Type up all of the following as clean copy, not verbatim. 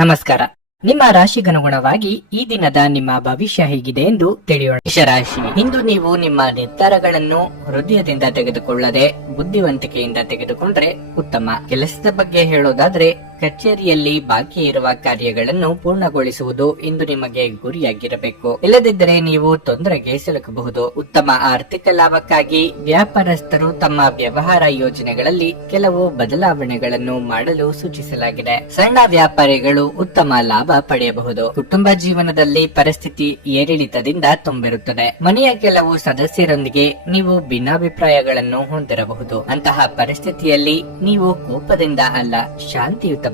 ನಮಸ್ಕಾರ. ನಿಮ್ಮ ರಾಶಿಗನುಗುಣವಾಗಿ ಈ ದಿನದ ನಿಮ್ಮ ಭವಿಷ್ಯ ಹೇಗಿದೆ ಎಂದು ತಿಳಿಯೋಣ. ಮೇಷರಾಶಿ, ಇಂದು ನೀವು ನಿಮ್ಮ ನಿರ್ಧಾರಗಳನ್ನು ಹೃದಯದಿಂದ ತೆಗೆದುಕೊಳ್ಳದೆ ಬುದ್ಧಿವಂತಿಕೆಯಿಂದ ತೆಗೆದುಕೊಂಡ್ರೆ ಉತ್ತಮ. ಕೆಲಸದ ಬಗ್ಗೆ ಹೇಳೋದಾದ್ರೆ ಕಚೇರಿಯಲ್ಲಿ ಬಾಕಿ ಇರುವ ಕಾರ್ಯಗಳನ್ನು ಪೂರ್ಣಗೊಳಿಸುವುದು ಇಂದು ನಿಮಗೆ ಗುರಿಯಾಗಿರಬೇಕು. ಇಲ್ಲದಿದ್ದರೆ ನೀವು ತೊಂದರೆಗೆ ಸಿಲುಕಬಹುದು. ಉತ್ತಮ ಆರ್ಥಿಕ ಲಾಭಕ್ಕಾಗಿ ವ್ಯಾಪಾರಸ್ಥರು ತಮ್ಮ ವ್ಯವಹಾರ ಯೋಜನೆಗಳಲ್ಲಿ ಕೆಲವು ಬದಲಾವಣೆಗಳನ್ನು ಮಾಡಲು ಸೂಚಿಸಲಾಗಿದೆ. ಸಣ್ಣ ವ್ಯಾಪಾರಿಗಳು ಉತ್ತಮ ಲಾಭ ಪಡೆಯಬಹುದು. ಕುಟುಂಬ ಜೀವನದಲ್ಲಿ ಪರಿಸ್ಥಿತಿ ಏರಿಳಿತದಿಂದ ತುಂಬಿರುತ್ತದೆ. ಮನೆಯ ಕೆಲವು ಸದಸ್ಯರೊಂದಿಗೆ ನೀವು ಭಿನ್ನಾಭಿಪ್ರಾಯಗಳನ್ನು ಹೊಂದಿರಬಹುದು. ಅಂತಹ ಪರಿಸ್ಥಿತಿಯಲ್ಲಿ ನೀವು ಕೋಪದಿಂದ ಅಲ್ಲ, ಶಾಂತಿಯುತ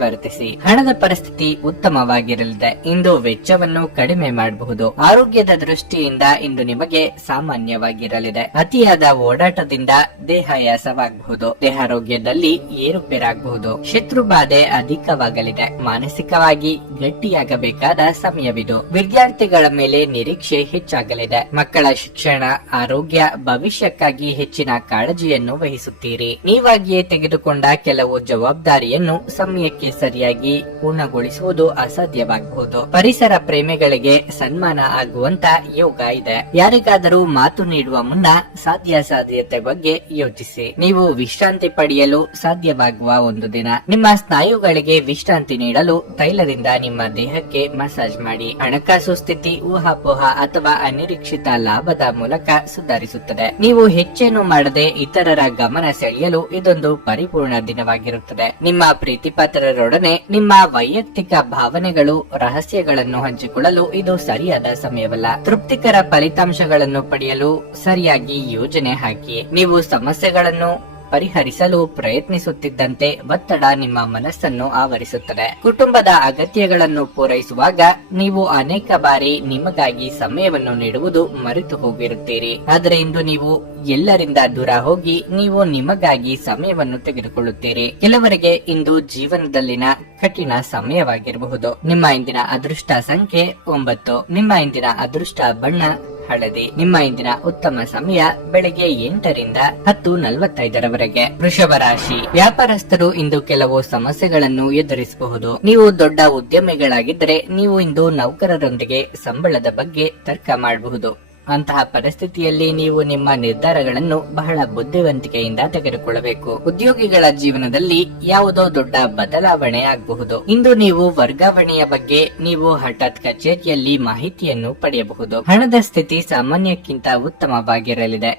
ವರ್ತಿಸಿ. ಹಣದ ಪರಿಸ್ಥಿತಿ ಉತ್ತಮವಾಗಿರಲಿದೆ. ಇಂದು ವೆಚ್ಚವನ್ನು ಕಡಿಮೆ ಮಾಡಬಹುದು. ಆರೋಗ್ಯದ ದೃಷ್ಟಿಯಿಂದ ಇಂದು ನಿಮಗೆ ಸಾಮಾನ್ಯವಾಗಿರಲಿದೆ. ಅತಿಯಾದ ಓಡಾಟದಿಂದ ದೇಹಾಯಾಸವಾಗಬಹುದು. ದೇಹಾರೋಗ್ಯದಲ್ಲಿ ಏರುಪೇರಾಗಬಹುದು. ಶತ್ರು ಬಾಧೆ ಅಧಿಕವಾಗಲಿದೆ. ಮಾನಸಿಕವಾಗಿ ಗಟ್ಟಿಯಾಗಬೇಕಾದ ಸಮಯವಿದು. ವಿದ್ಯಾರ್ಥಿಗಳ ಮೇಲೆ ನಿರೀಕ್ಷೆ ಹೆಚ್ಚಾಗಲಿದೆ. ಮಕ್ಕಳ ಶಿಕ್ಷಣ, ಆರೋಗ್ಯ, ಭವಿಷ್ಯಕ್ಕಾಗಿ ಹೆಚ್ಚಿನ ಕಾಳಜಿಯನ್ನು ವಹಿಸುತ್ತೀರಿ. ನೀವಾಗಿಯೇ ತೆಗೆದುಕೊಂಡ ಕೆಲವು ಜವಾಬ್ದಾರಿಯನ್ನು ಸಮಯಕ್ಕೆ ಸರಿಯಾಗಿ ಪೂರ್ಣಗೊಳಿಸುವುದು ಅಸಾಧ್ಯವಾಗಬಹುದು. ಪರಿಸರ ಪ್ರೇಮಿಗಳಿಗೆ ಸನ್ಮಾನ ಆಗುವಂತ ಯೋಗ ಇದೆ. ಯಾರಿಗಾದರೂ ಮಾತು ನೀಡುವ ಮುನ್ನ ಸಾಧ್ಯತೆ ಬಗ್ಗೆ ಯೋಚಿಸಿ. ನೀವು ವಿಶ್ರಾಂತಿ ಪಡೆಯಲು ಸಾಧ್ಯವಾಗುವ ಒಂದು ದಿನ. ನಿಮ್ಮ ಸ್ನಾಯುಗಳಿಗೆ ವಿಶ್ರಾಂತಿ ನೀಡಲು ತೈಲದಿಂದ ನಿಮ್ಮ ದೇಹಕ್ಕೆ ಮಸಾಜ್ ಮಾಡಿ. ಹಣಕಾಸು ಸ್ಥಿತಿ ಊಹಾಪೋಹ ಅಥವಾ ಅನಿರೀಕ್ಷಿತ ಲಾಭದ ಮೂಲಕ ಸುಧಾರಿಸುತ್ತದೆ. ನೀವು ಹೆಚ್ಚೇನು ಮಾಡದೆ ಇತರರ ಗಮನ ಸೆಳೆಯಲು ಇದೊಂದು ಪರಿಪೂರ್ಣ ದಿನವಾಗಿರುತ್ತದೆ. ನಿಮ್ಮ ಪ್ರೀತಿಪಾತ್ರರೊಡನೆ ನಿಮ್ಮ ವೈಯಕ್ತಿಕ ಭಾವನೆಗಳು, ರಹಸ್ಯಗಳನ್ನು ಹಂಚಿಕೊಳ್ಳಲು ಇದು ಸರಿಯಾದ ಸಮಯವಲ್ಲ. ತೃಪ್ತಿಕರ ಫಲಿತಾಂಶಗಳನ್ನು ಪಡೆಯಲು ಸರಿಯಾಗಿ ಯೋಜನೆ ಹಾಕಿ. ನೀವು ಸಮಸ್ಯೆಗಳನ್ನು ಪರಿಹರಿಸಲು ಪ್ರಯತ್ನಿಸುತ್ತಿದ್ದಂತೆ ಒತ್ತಡ ನಿಮ್ಮ ಮನಸ್ಸನ್ನು ಆವರಿಸುತ್ತದೆ. ಕುಟುಂಬದ ಅಗತ್ಯಗಳನ್ನು ಪೂರೈಸುವಾಗ ನೀವು ಅನೇಕ ಬಾರಿ ನಿಮಗಾಗಿ ಸಮಯವನ್ನು ನೀಡುವುದು ಮರೆತು ಹೋಗಿರುತ್ತೀರಿ. ಆದರೆ ಇಂದು ನೀವು ಎಲ್ಲರಿಂದ ದೂರ ಹೋಗಿ ನೀವು ನಿಮಗಾಗಿ ಸಮಯವನ್ನು ತೆಗೆದುಕೊಳ್ಳುತ್ತೀರಿ. ಕೆಲವರಿಗೆ ಇಂದು ಜೀವನದಲ್ಲಿನ ಕಠಿಣ ಸಮಯವಾಗಿರಬಹುದು. ನಿಮ್ಮ ಇಂದಿನ ಅದೃಷ್ಟ ಸಂಖ್ಯೆ 9. ನಿಮ್ಮ ಇಂದಿನ ಅದೃಷ್ಟ ಬಣ್ಣ ಹಳದಿ. ನಿಮ್ಮ ಇಂದಿನ ಉತ್ತಮ ಸಮಯ ಬೆಳಗ್ಗೆ 8 ರಿಂದ 10:45 ವೃಷಭ ರಾಶಿ, ವ್ಯಾಪಾರಸ್ಥರು ಇಂದು ಕೆಲವು ಸಮಸ್ಯೆಗಳನ್ನು ಎದುರಿಸಬಹುದು. ನೀವು ದೊಡ್ಡ ಉದ್ಯಮಿಗಳಾಗಿದ್ದರೆ ನೀವು ಇಂದು ನೌಕರರೊಂದಿಗೆ ಸಂಬಳದ ಬಗ್ಗೆ ತರ್ಕ ಮಾಡಬಹುದು. ಅಂತಹ ಪರಿಸ್ಥಿತಿಯಲ್ಲಿ ನೀವು ನಿಮ್ಮ ನಿರ್ಧಾರಗಳನ್ನು ಬಹಳ ಬುದ್ಧಿವಂತಿಕೆಯಿಂದ ತೆಗೆದುಕೊಳ್ಳಬೇಕು. ಉದ್ಯೋಗಿಗಳ ಜೀವನದಲ್ಲಿ ಯಾವುದೋ ದೊಡ್ಡ ಬದಲಾವಣೆ ಆಗಬಹುದು. ಇಂದು ನೀವು ವರ್ಗಾವಣೆಯ ಬಗ್ಗೆ ನೀವು ಹಠಾತ್ ಕಚೇರಿಯಲ್ಲಿ ಮಾಹಿತಿಯನ್ನು ಪಡೆಯಬಹುದು. ಹಣದ ಸ್ಥಿತಿ ಸಾಮಾನ್ಯಕ್ಕಿಂತ ಉತ್ತಮವಾಗಿರಲಿದೆ.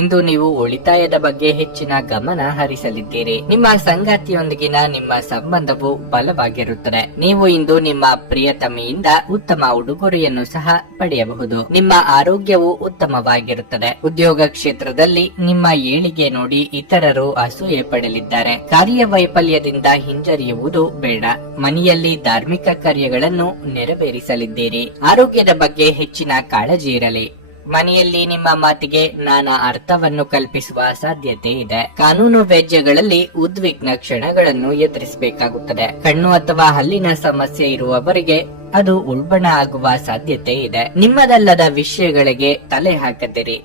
ಇಂದು ನೀವು ಉಳಿತಾಯದ ಬಗ್ಗೆ ಹೆಚ್ಚಿನ ಗಮನ ಹರಿಸಲಿದ್ದೀರಿ. ನಿಮ್ಮ ಸಂಗಾತಿಯೊಂದಿಗಿನ ನಿಮ್ಮ ಸಂಬಂಧವು ಬಲವಾಗಿರುತ್ತದೆ. ನೀವು ಇಂದು ನಿಮ್ಮ ಪ್ರಿಯತಮೆಯಿಂದ ಉತ್ತಮ ಉಡುಗೊರೆಯನ್ನು ಸಹ ಪಡೆಯಬಹುದು. ನಿಮ್ಮ ಆರೋಗ್ಯವು ಉತ್ತಮವಾಗಿರುತ್ತದೆ. ಉದ್ಯೋಗ ಕ್ಷೇತ್ರದಲ್ಲಿ ನಿಮ್ಮ ಏಳಿಗೆ ನೋಡಿ ಇತರರು ಅಸೂಯೆ ಪಡೆಯಲಿದ್ದಾರೆ. ಕಾರ್ಯವೈಫಲ್ಯದಿಂದ ಹಿಂಜರಿಯುವುದು ಬೇಡ. ಮನೆಯಲ್ಲಿ ಧಾರ್ಮಿಕ ಕಾರ್ಯಗಳನ್ನು ನೆರವೇರಿಸಲಿದ್ದೀರಿ. ಆರೋಗ್ಯದ ಬಗ್ಗೆ ಹೆಚ್ಚಿನ ಕಾಳಜಿ ಇರಲಿ. ಮನೆಯಲ್ಲಿ ನಿಮ್ಮ ಮಾತಿಗೆ ನಾನಾ ಅರ್ಥವನ್ನು ಕಲ್ಪಿಸುವ ಸಾಧ್ಯತೆ ಇದೆ. ಕಾನೂನು ವ್ಯಾಜ್ಯಗಳಲ್ಲಿ ಉದ್ವಿಗ್ನ ಕ್ಷಣಗಳನ್ನು ಎದುರಿಸಬೇಕಾಗುತ್ತದೆ. ಕಣ್ಣು ಅಥವಾ ಹಲ್ಲಿನ ಸಮಸ್ಯೆ ಇರುವವರಿಗೆ ಅದು ಉಲ್ಬಣ ಆಗುವ ಸಾಧ್ಯತೆ ಇದೆ. ನಿಮ್ಮದಲ್ಲದ ವಿಷಯಗಳಿಗೆ ತಲೆ ಹಾಕದಿರಿ.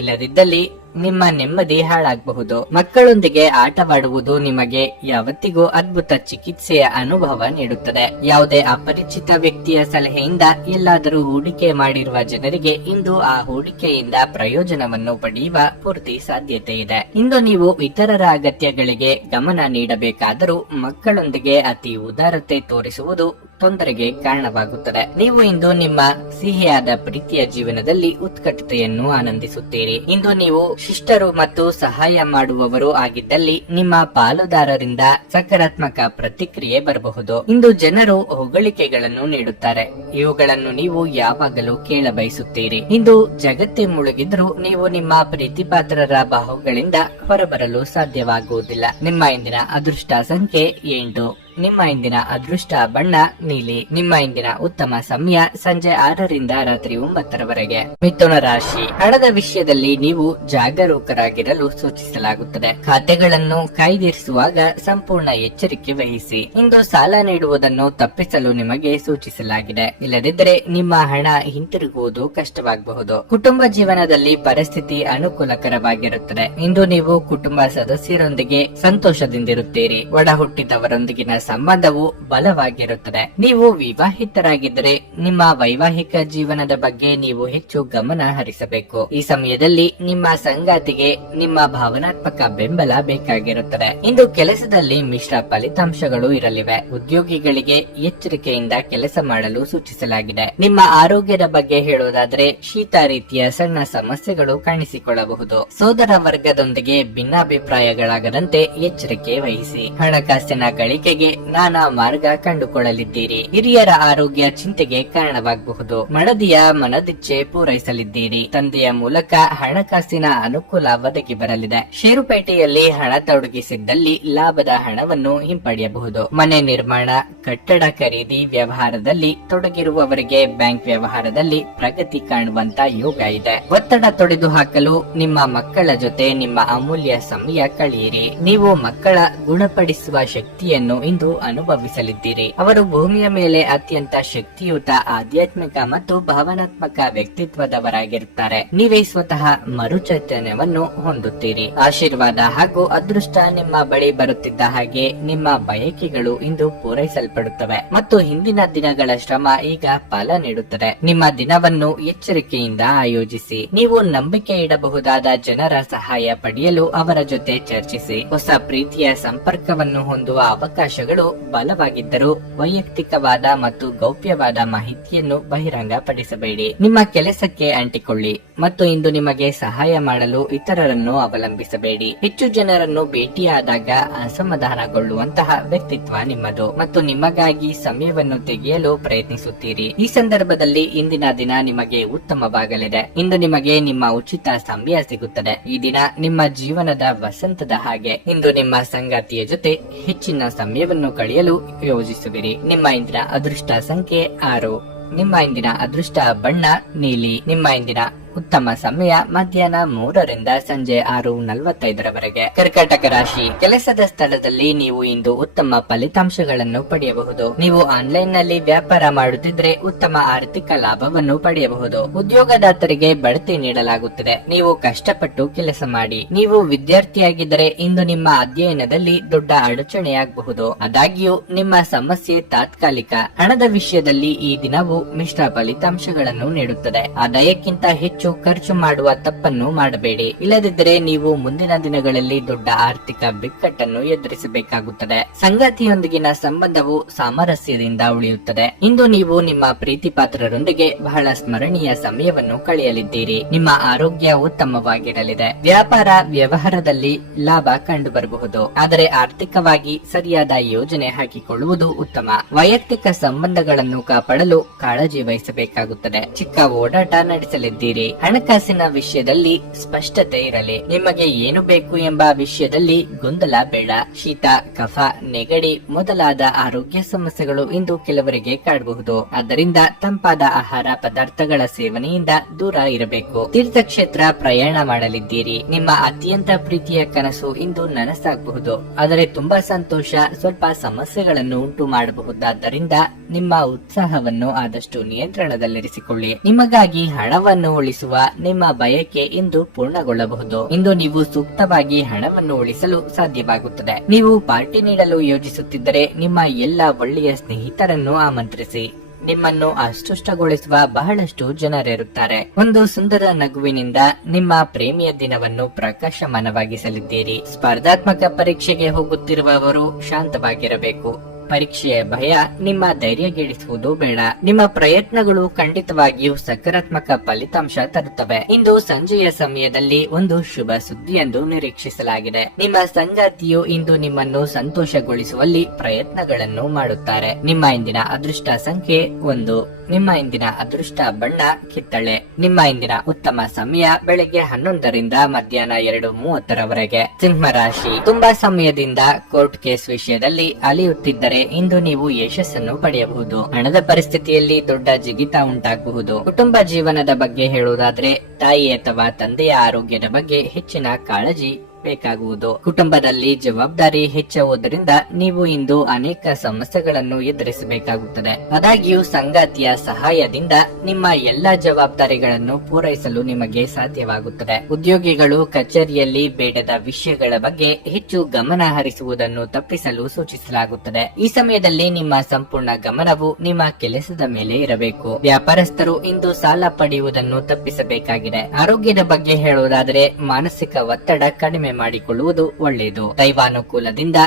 ಇಲ್ಲದಿದ್ದಲ್ಲಿ ನಿಮ್ಮ ನೆಮ್ಮದಿ ಹಾಳಾಗಬಹುದು. ಮಕ್ಕಳೊಂದಿಗೆ ಆಟವಾಡುವುದು ನಿಮಗೆ ಯಾವತ್ತಿಗೂ ಅದ್ಭುತ ಚಿಕಿತ್ಸೆಯ ಅನುಭವ ನೀಡುತ್ತದೆ. ಯಾವುದೇ ಅಪರಿಚಿತ ವ್ಯಕ್ತಿಯ ಸಲಹೆಯಿಂದ ಎಲ್ಲಾದರೂ ಹೂಡಿಕೆ ಮಾಡಿರುವ ಜನರಿಗೆ ಇಂದು ಆ ಹೂಡಿಕೆಯಿಂದ ಪ್ರಯೋಜನವನ್ನು ಪಡೆಯುವ ಪೂರ್ತಿ ಸಾಧ್ಯತೆ ಇದೆ. ಇಂದು ನೀವು ಇತರರ ಅಗತ್ಯಗಳಿಗೆ ಗಮನ ನೀಡಬೇಕಾದರೂ ಮಕ್ಕಳೊಂದಿಗೆ ಅತಿ ಉದಾರತೆ ತೋರಿಸುವುದು ತೊಂದರೆಗೆ ಕಾರಣವಾಗುತ್ತದೆ. ನೀವು ಇಂದು ನಿಮ್ಮ ಸಿಹಿಯಾದ ಪ್ರೀತಿಯ ಜೀವನದಲ್ಲಿ ಉತ್ಕಟತೆಯನ್ನು ಆನಂದಿಸುತ್ತೀರಿ. ಇಂದು ನೀವು ಶಿಷ್ಟರು ಮತ್ತು ಸಹಾಯ ಮಾಡುವವರು ಆಗಿದ್ದಲ್ಲಿ ನಿಮ್ಮ ಪಾಲುದಾರರಿಂದ ಸಕಾರಾತ್ಮಕ ಪ್ರತಿಕ್ರಿಯೆ ಬರಬಹುದು. ಇಂದು ಜನರು ಹೊಗಳಿಕೆಗಳನ್ನು ನೀಡುತ್ತಾರೆ. ಇವುಗಳನ್ನು ನೀವು ಯಾವಾಗಲೂ ಕೇಳಬಯಸುತ್ತೀರಿ. ಇಂದು ಜಗತ್ತೇ ಮುಳುಗಿದ್ರೂ ನೀವು ನಿಮ್ಮ ಪ್ರೀತಿಪಾತ್ರರ ಬಾಹುಗಳಿಂದ ಹೊರಬರಲು ಸಾಧ್ಯವಾಗುವುದಿಲ್ಲ. ನಿಮ್ಮ ಇಂದಿನ ಅದೃಷ್ಟ ಸಂಖ್ಯೆ 8. ನಿಮ್ಮ ಇಂದಿನ ಅದೃಷ್ಟ ಬಣ್ಣ ನೀಲಿ. ನಿಮ್ಮ ಇಂದಿನ ಉತ್ತಮ ಸಮಯ ಸಂಜೆ 6 ರಿಂದ ರಾತ್ರಿ 9 ಮಿಥುನ ರಾಶಿ, ಹಣದ ವಿಷಯದಲ್ಲಿ ನೀವು ಜಾಗರೂಕರಾಗಿರಲು ಸೂಚಿಸಲಾಗುತ್ತದೆ. ಖಾತೆಗಳನ್ನು ಕಾಯ್ದಿರಿಸುವಾಗ ಸಂಪೂರ್ಣ ಎಚ್ಚರಿಕೆ ವಹಿಸಿ. ಇಂದು ಸಾಲ ನೀಡುವುದನ್ನು ತಪ್ಪಿಸಲು ನಿಮಗೆ ಸೂಚಿಸಲಾಗಿದೆ. ಇಲ್ಲದಿದ್ದರೆ ನಿಮ್ಮ ಹಣ ಹಿಂತಿರುಗುವುದು ಕಷ್ಟವಾಗಬಹುದು. ಕುಟುಂಬ ಜೀವನದಲ್ಲಿ ಪರಿಸ್ಥಿತಿ ಅನುಕೂಲಕರವಾಗಿರುತ್ತದೆ. ಇಂದು ನೀವು ಕುಟುಂಬ ಸದಸ್ಯರೊಂದಿಗೆ ಸಂತೋಷದಿಂದಿರುತ್ತೀರಿ. ಒಡ ಹುಟ್ಟಿದವರೊಂದಿಗಿನ ಸಂಬಂಧವು ಬಲವಾಗಿರುತ್ತದೆ. ನೀವು ವಿವಾಹಿತರಾಗಿದ್ದರೆ ನಿಮ್ಮ ವೈವಾಹಿಕ ಜೀವನದ ಬಗ್ಗೆ ನೀವು ಹೆಚ್ಚು ಗಮನ ಹರಿಸಬೇಕು. ಈ ಸಮಯದಲ್ಲಿ ನಿಮ್ಮ ಸಂಗಾತಿಗೆ ನಿಮ್ಮ ಭಾವನಾತ್ಮಕ ಬೆಂಬಲ ಬೇಕಾಗಿರುತ್ತದೆ. ಇಂದು ಕೆಲಸದಲ್ಲಿ ಮಿಶ್ರ ಫಲಿತಾಂಶಗಳು ಇರಲಿವೆ. ಉದ್ಯೋಗಿಗಳಿಗೆ ಎಚ್ಚರಿಕೆಯಿಂದ ಕೆಲಸ ಮಾಡಲು ಸೂಚಿಸಲಾಗಿದೆ. ನಿಮ್ಮ ಆರೋಗ್ಯದ ಬಗ್ಗೆ ಹೇಳುವುದಾದರೆ ಶೀತ ರೀತಿಯ ಸಣ್ಣ ಸಮಸ್ಯೆಗಳು ಕಾಣಿಸಿಕೊಳ್ಳಬಹುದು. ಸೋದರ ವರ್ಗದೊಂದಿಗೆ ಭಿನ್ನಾಭಿಪ್ರಾಯಗಳಾಗದಂತೆ ಎಚ್ಚರಿಕೆ ವಹಿಸಿ. ಹಣಕಾಸಿನ ಗಳಿಕೆಗೆ ನಾನಾ ಮಾರ್ಗ ಕಂಡುಕೊಳ್ಳಲಿದ್ದೀರಿ. ಹಿರಿಯರ ಆರೋಗ್ಯ ಚಿಂತೆಗೆ ಕಾರಣವಾಗಬಹುದು. ಮಡದಿಯ ಮನದಿಚ್ಛೆ ಪೂರೈಸಲಿದ್ದೀರಿ. ತಂದೆಯ ಮೂಲಕ ಹಣಕಾಸಿನ ಅನುಕೂಲ ಒದಗಿ ಬರಲಿದೆ. ಷೇರುಪೇಟೆಯಲ್ಲಿ ಹಣ ತೊಡಗಿಸಿದ್ದಲ್ಲಿ ಲಾಭದ ಹಣವನ್ನು ಹಿಂಪಡೆಯಬಹುದು. ಮನೆ ನಿರ್ಮಾಣ, ಕಟ್ಟಡ ಖರೀದಿ ವ್ಯವಹಾರದಲ್ಲಿ ತೊಡಗಿರುವವರಿಗೆ ಬ್ಯಾಂಕ್ ವ್ಯವಹಾರದಲ್ಲಿ ಪ್ರಗತಿ ಕಾಣುವಂತ ಯೋಗ ಇದೆ. ಒತ್ತಡ ತೊಡೆದು ಹಾಕಲು ನಿಮ್ಮ ಮಕ್ಕಳ ಜೊತೆ ನಿಮ್ಮ ಅಮೂಲ್ಯ ಸಮಯ ಕಳೆಯಿರಿ. ನೀವು ಮಕ್ಕಳ ಗುಣಪಡಿಸುವ ಶಕ್ತಿಯನ್ನು ಇಂದು ಅನುಭವಿಸಲಿದ್ದೀರಿ. ಅವರು ಭೂಮಿಯ ಮೇಲೆ ಅತ್ಯಂತ ಶಕ್ತಿಯುತ ಆಧ್ಯಾತ್ಮಿಕ ಮತ್ತು ಭಾವನಾತ್ಮಕ ವ್ಯಕ್ತಿತ್ವದವರಾಗಿರುತ್ತಾರೆ. ನೀವೇ ಸ್ವತಃ ಮರುಚೈತನ್ಯವನ್ನು ಹೊಂದುತ್ತೀರಿ. ಆಶೀರ್ವಾದ ಹಾಗೂ ಅದೃಷ್ಟ ನಿಮ್ಮ ಬಳಿ ಬರುತ್ತಿದ್ದ ಹಾಗೆ ನಿಮ್ಮ ಬಯಕೆಗಳು ಇಂದು ಪೂರೈಸಲ್ಪಡುತ್ತವೆ ಮತ್ತು ಹಿಂದಿನ ದಿನಗಳ ಶ್ರಮ ಈಗ ಫಲ ನೀಡುತ್ತದೆ. ನಿಮ್ಮ ದಿನವನ್ನು ಎಚ್ಚರಿಕೆಯಿಂದ ಆಯೋಜಿಸಿ. ನೀವು ನಂಬಿಕೆ ಇಡಬಹುದಾದ ಜನರ ಸಹಾಯ ಪಡೆಯಲು ಅವರ ಜೊತೆ ಚರ್ಚಿಸಿ. ಹೊಸ ಪ್ರೀತಿಯ ಸಂಪರ್ಕವನ್ನು ಹೊಂದುವ ಅವಕಾಶಗಳು ಬಲವಾಗಿದ್ದರೂ ವೈಯಕ್ತಿಕವಾದ ಮತ್ತು ಗೌಪ್ಯವಾದ ಮಾಹಿತಿಯನ್ನು ಬಹಿರಂಗಪಡಿಸಬೇಡಿ. ನಿಮ್ಮ ಕೆಲಸಕ್ಕೆ ಅಂಟಿಕೊಳ್ಳಿ ಮತ್ತು ಇಂದು ನಿಮಗೆ ಸಹಾಯ ಮಾಡಲು ಇತರರನ್ನು ಅವಲಂಬಿಸಬೇಡಿ. ಹೆಚ್ಚು ಜನರನ್ನು ಭೇಟಿಯಾದಾಗ ಅಸಮಾಧಾನಗೊಳ್ಳುವಂತಹ ವ್ಯಕ್ತಿತ್ವ ನಿಮ್ಮದು ಮತ್ತು ನಿಮಗಾಗಿ ಸಮಯವನ್ನು ತೆಗೆಯಲು ಪ್ರಯತ್ನಿಸುತ್ತೀರಿ. ಈ ಸಂದರ್ಭದಲ್ಲಿ ಇಂದಿನ ದಿನ ನಿಮಗೆ ಉತ್ತಮವಾಗಲಿದೆ. ಇಂದು ನಿಮಗೆ ನಿಮ್ಮ ಉಚಿತ ಸಮಯ ಸಿಗುತ್ತದೆ. ಈ ದಿನ ನಿಮ್ಮ ಜೀವನದ ವಸಂತದ ಹಾಗೆ. ಇಂದು ನಿಮ್ಮ ಸಂಗಾತಿಯ ಜೊತೆ ಹೆಚ್ಚಿನ ಸಮಯವನ್ನು ಕಳೆಯಲು ಯೋಜಿಸುವಿರಿ. ನಿಮ್ಮ ಇಂದಿನ ಅದೃಷ್ಟ ಸಂಖ್ಯೆ 6. ನಿಮ್ಮ ಇಂದಿನ ಅದೃಷ್ಟ ಬಣ್ಣ ನೀಲಿ. ನಿಮ್ಮ ಇಂದಿನ ಉತ್ತಮ ಸಮಯ ಮಧ್ಯಾಹ್ನ 3 ರಿಂದ ಸಂಜೆ 6:45 ಕರ್ಕಾಟಕ ರಾಶಿ. ಕೆಲಸದ ಸ್ಥಳದಲ್ಲಿ ನೀವು ಇಂದು ಉತ್ತಮ ಫಲಿತಾಂಶಗಳನ್ನು ಪಡೆಯಬಹುದು. ನೀವು ಆನ್ಲೈನ್ ನಲ್ಲಿ ವ್ಯಾಪಾರ ಮಾಡುತ್ತಿದ್ರೆ ಉತ್ತಮ ಆರ್ಥಿಕ ಲಾಭವನ್ನು ಪಡೆಯಬಹುದು. ಉದ್ಯೋಗದಾತರಿಗೆ ಬಡ್ತಿ ನೀಡಲಾಗುತ್ತದೆ. ನೀವು ಕಷ್ಟಪಟ್ಟು ಕೆಲಸ ಮಾಡಿ. ನೀವು ವಿದ್ಯಾರ್ಥಿಯಾಗಿದ್ದರೆ ಇಂದು ನಿಮ್ಮ ಅಧ್ಯಯನದಲ್ಲಿ ದೊಡ್ಡ ಅಡಚಣೆಯಾಗಬಹುದು. ಆದಾಗ್ಯೂ ನಿಮ್ಮ ಸಮಸ್ಯೆ ತಾತ್ಕಾಲಿಕ. ಹಣದ ವಿಷಯದಲ್ಲಿ ಈ ದಿನವು ಮಿಶ್ರ ಫಲಿತಾಂಶಗಳನ್ನು ನೀಡುತ್ತದೆ. ಆದಾಯಕ್ಕಿಂತ ಹೆಚ್ಚು ಖರ್ಚು ಮಾಡುವ ತಪ್ಪನ್ನು ಮಾಡಬೇಡಿ. ಇಲ್ಲದಿದ್ದರೆ ನೀವು ಮುಂದಿನ ದಿನಗಳಲ್ಲಿ ದೊಡ್ಡ ಆರ್ಥಿಕ ಬಿಕ್ಕಟ್ಟನ್ನು ಎದುರಿಸಬೇಕಾಗುತ್ತದೆ. ಸಂಗಾತಿಯೊಂದಿಗಿನ ಸಂಬಂಧವು ಸಾಮರಸ್ಯದಿಂದ ಉಳಿಯುತ್ತದೆ. ಇಂದು ನೀವು ನಿಮ್ಮ ಪ್ರೀತಿ ಪಾತ್ರರೊಂದಿಗೆ ಬಹಳ ಸ್ಮರಣೀಯ ಸಮಯವನ್ನು ಕಳೆಯಲಿದ್ದೀರಿ. ನಿಮ್ಮ ಆರೋಗ್ಯ ಉತ್ತಮವಾಗಿರಲಿದೆ. ವ್ಯಾಪಾರ ವ್ಯವಹಾರದಲ್ಲಿ ಲಾಭ ಕಂಡು ಬರಬಹುದು. ಆದರೆ ಆರ್ಥಿಕವಾಗಿ ಸರಿಯಾದ ಯೋಜನೆ ಹಾಕಿಕೊಳ್ಳುವುದು ಉತ್ತಮ. ವೈಯಕ್ತಿಕ ಸಂಬಂಧಗಳನ್ನು ಕಾಪಾಡಲು ಕಾಳಜಿ ವಹಿಸಬೇಕಾಗುತ್ತದೆ. ಚಿಕ್ಕ ಓಡಾಟ ನಡೆಸಲಿದ್ದೀರಿ. ಹಣಕಾಸಿನ ವಿಷಯದಲ್ಲಿ ಸ್ಪಷ್ಟತೆ ಇರಲಿ. ನಿಮಗೆ ಏನು ಬೇಕು ಎಂಬ ವಿಷಯದಲ್ಲಿ ಗೊಂದಲ ಬೇಡ. ಶೀತ, ಕಫ, ನೆಗಡಿ ಮೊದಲಾದ ಆರೋಗ್ಯ ಸಮಸ್ಯೆಗಳು ಇಂದು ಕೆಲವರಿಗೆ ಕಾಡಬಹುದು. ಆದ್ದರಿಂದ ತಂಪಾದ ಆಹಾರ ಪದಾರ್ಥಗಳ ಸೇವನೆಯಿಂದ ದೂರ ಇರಬೇಕು. ತೀರ್ಥಕ್ಷೇತ್ರ ಪ್ರಯಾಣ ಮಾಡಲಿದ್ದೀರಿ. ನಿಮ್ಮ ಅತ್ಯಂತ ಪ್ರೀತಿಯ ಕನಸು ಇಂದು ನನಸಾಗಬಹುದು. ಆದರೆ ತುಂಬಾ ಸಂತೋಷ ಸ್ವಲ್ಪ ಸಮಸ್ಯೆಗಳನ್ನು ಉಂಟು ಮಾಡಬಹುದಾದ್ದರಿಂದ ನಿಮ್ಮ ಉತ್ಸಾಹವನ್ನು ಆದಷ್ಟು ನಿಯಂತ್ರಣದಲ್ಲಿರಿಸಿಕೊಳ್ಳಿ. ನಿಮಗಾಗಿ ಹಣವನ್ನು ಉಳಿಸುವ ನಿಮ್ಮ ಬಯಕೆ ಇಂದು ಪೂರ್ಣಗೊಳ್ಳಬಹುದು. ಇಂದು ನೀವು ಸೂಕ್ತವಾಗಿ ಹಣವನ್ನು ಉಳಿಸಲು ಸಾಧ್ಯವಾಗುತ್ತದೆ. ನೀವು ಪಾರ್ಟಿ ನೀಡಲು ಯೋಜಿಸುತ್ತಿದ್ದರೆ ನಿಮ್ಮ ಎಲ್ಲ ಒಳ್ಳೆಯ ಸ್ನೇಹಿತರನ್ನು ಆಮಂತ್ರಿಸಿ. ನಿಮ್ಮನ್ನು ಅಸ್ಪಷ್ಟಗೊಳಿಸುವ ಬಹಳಷ್ಟು ಜನರಿರುತ್ತಾರೆ. ಒಂದು ಸುಂದರ ನಗುವಿನಿಂದ ನಿಮ್ಮ ಪ್ರೇಮಿಯ ದಿನವನ್ನು ಪ್ರಕಾಶಮಾನವಾಗಿಸಲಿದ್ದೀರಿ. ಸ್ಪರ್ಧಾತ್ಮಕ ಪರೀಕ್ಷೆಗೆ ಹೋಗುತ್ತಿರುವವರು ಶಾಂತವಾಗಿರಬೇಕು. ಪರೀಕ್ಷೆಯ ಭಯ ನಿಮ್ಮ ಧೈರ್ಯಗೆಡಿಸುವುದು ಬೇಡ. ನಿಮ್ಮ ಪ್ರಯತ್ನಗಳು ಖಂಡಿತವಾಗಿಯೂ ಸಕಾರಾತ್ಮಕ ಫಲಿತಾಂಶ ತರುತ್ತವೆ. ಇಂದು ಸಂಜೆಯ ಸಮಯದಲ್ಲಿ ಒಂದು ಶುಭ ಸುದ್ದಿಯೆಂದು ನಿರೀಕ್ಷಿಸಲಾಗಿದೆ. ನಿಮ್ಮ ಸಂಗಾತಿಯು ಇಂದು ನಿಮ್ಮನ್ನು ಸಂತೋಷಗೊಳಿಸುವಲ್ಲಿ ಪ್ರಯತ್ನಗಳನ್ನು ಮಾಡುತ್ತಾರೆ. ನಿಮ್ಮ ಇಂದಿನ ಅದೃಷ್ಟ ಸಂಖ್ಯೆ 1. ನಿಮ್ಮ ಇಂದಿನ ಅದೃಷ್ಟ ಬಣ್ಣ ಕಿತ್ತಳೆ. ನಿಮ್ಮ ಇಂದಿನ ಉತ್ತಮ ಸಮಯ ಬೆಳಗ್ಗೆ 11 ರಿಂದ ಮಧ್ಯಾಹ್ನ 2:30 ಸಿಂಹ ರಾಶಿ. ತುಂಬಾ ಸಮಯದಿಂದ ಕೋರ್ಟ್ ಕೇಸ್ ವಿಷಯದಲ್ಲಿ ಅಲಿಯುತ್ತಿದ್ದರೆ ಇಂದು ನೀವು ಯಶಸ್ಸನ್ನು ಪಡೆಯಬಹುದು. ಹಣದ ಪರಿಸ್ಥಿತಿಯಲ್ಲಿ ದೊಡ್ಡ ಜಿಗಿತ ಉಂಟಾಗಬಹುದು. ಕುಟುಂಬ ಜೀವನದ ಬಗ್ಗೆ ಹೇಳುವುದಾದ್ರೆ ತಾಯಿ ಅಥವಾ ತಂದೆಯ ಆರೋಗ್ಯದ ಬಗ್ಗೆ ಹೆಚ್ಚಿನ ಕಾಳಜಿ ಬೇಕಾಗುವುದು. ಕುಟುಂಬದಲ್ಲಿ ಜವಾಬ್ದಾರಿ ಹೆಚ್ಚುವುದರಿಂದ ನೀವು ಇಂದು ಅನೇಕ ಸಮಸ್ಯೆಗಳನ್ನು ಎದುರಿಸಬೇಕಾಗುತ್ತದೆ. ಆದಾಗ್ಯೂ ಸಂಗಾತಿಯ ಸಹಾಯದಿಂದ ನಿಮ್ಮ ಎಲ್ಲಾ ಜವಾಬ್ದಾರಿಗಳನ್ನು ಪೂರೈಸಲು ನಿಮಗೆ ಸಾಧ್ಯವಾಗುತ್ತದೆ. ಉದ್ಯೋಗಿಗಳು ಕಚೇರಿಯಲ್ಲಿ ಬೇಡದ ವಿಷಯಗಳ ಬಗ್ಗೆ ಹೆಚ್ಚು ಗಮನ ಹರಿಸುವುದನ್ನು ತಪ್ಪಿಸಲು ಸೂಚಿಸಲಾಗುತ್ತದೆ. ಈ ಸಮಯದಲ್ಲಿ ನಿಮ್ಮ ಸಂಪೂರ್ಣ ಗಮನವು ನಿಮ್ಮ ಕೆಲಸದ ಮೇಲೆ ಇರಬೇಕು. ವ್ಯಾಪಾರಸ್ಥರು ಇಂದು ಸಾಲ ಪಡೆಯುವುದನ್ನು ತಪ್ಪಿಸಬೇಕಾಗಿದೆ. ಆರೋಗ್ಯದ ಬಗ್ಗೆ ಹೇಳುವುದಾದರೆ ಮಾನಸಿಕ ಒತ್ತಡ ಕಡಿಮೆ ಮಾಡಿಕೊಳ್ಳುವುದು ಒಳ್ಳೆಯದು. ದೈವಾನುಕೂಲದಿಂದ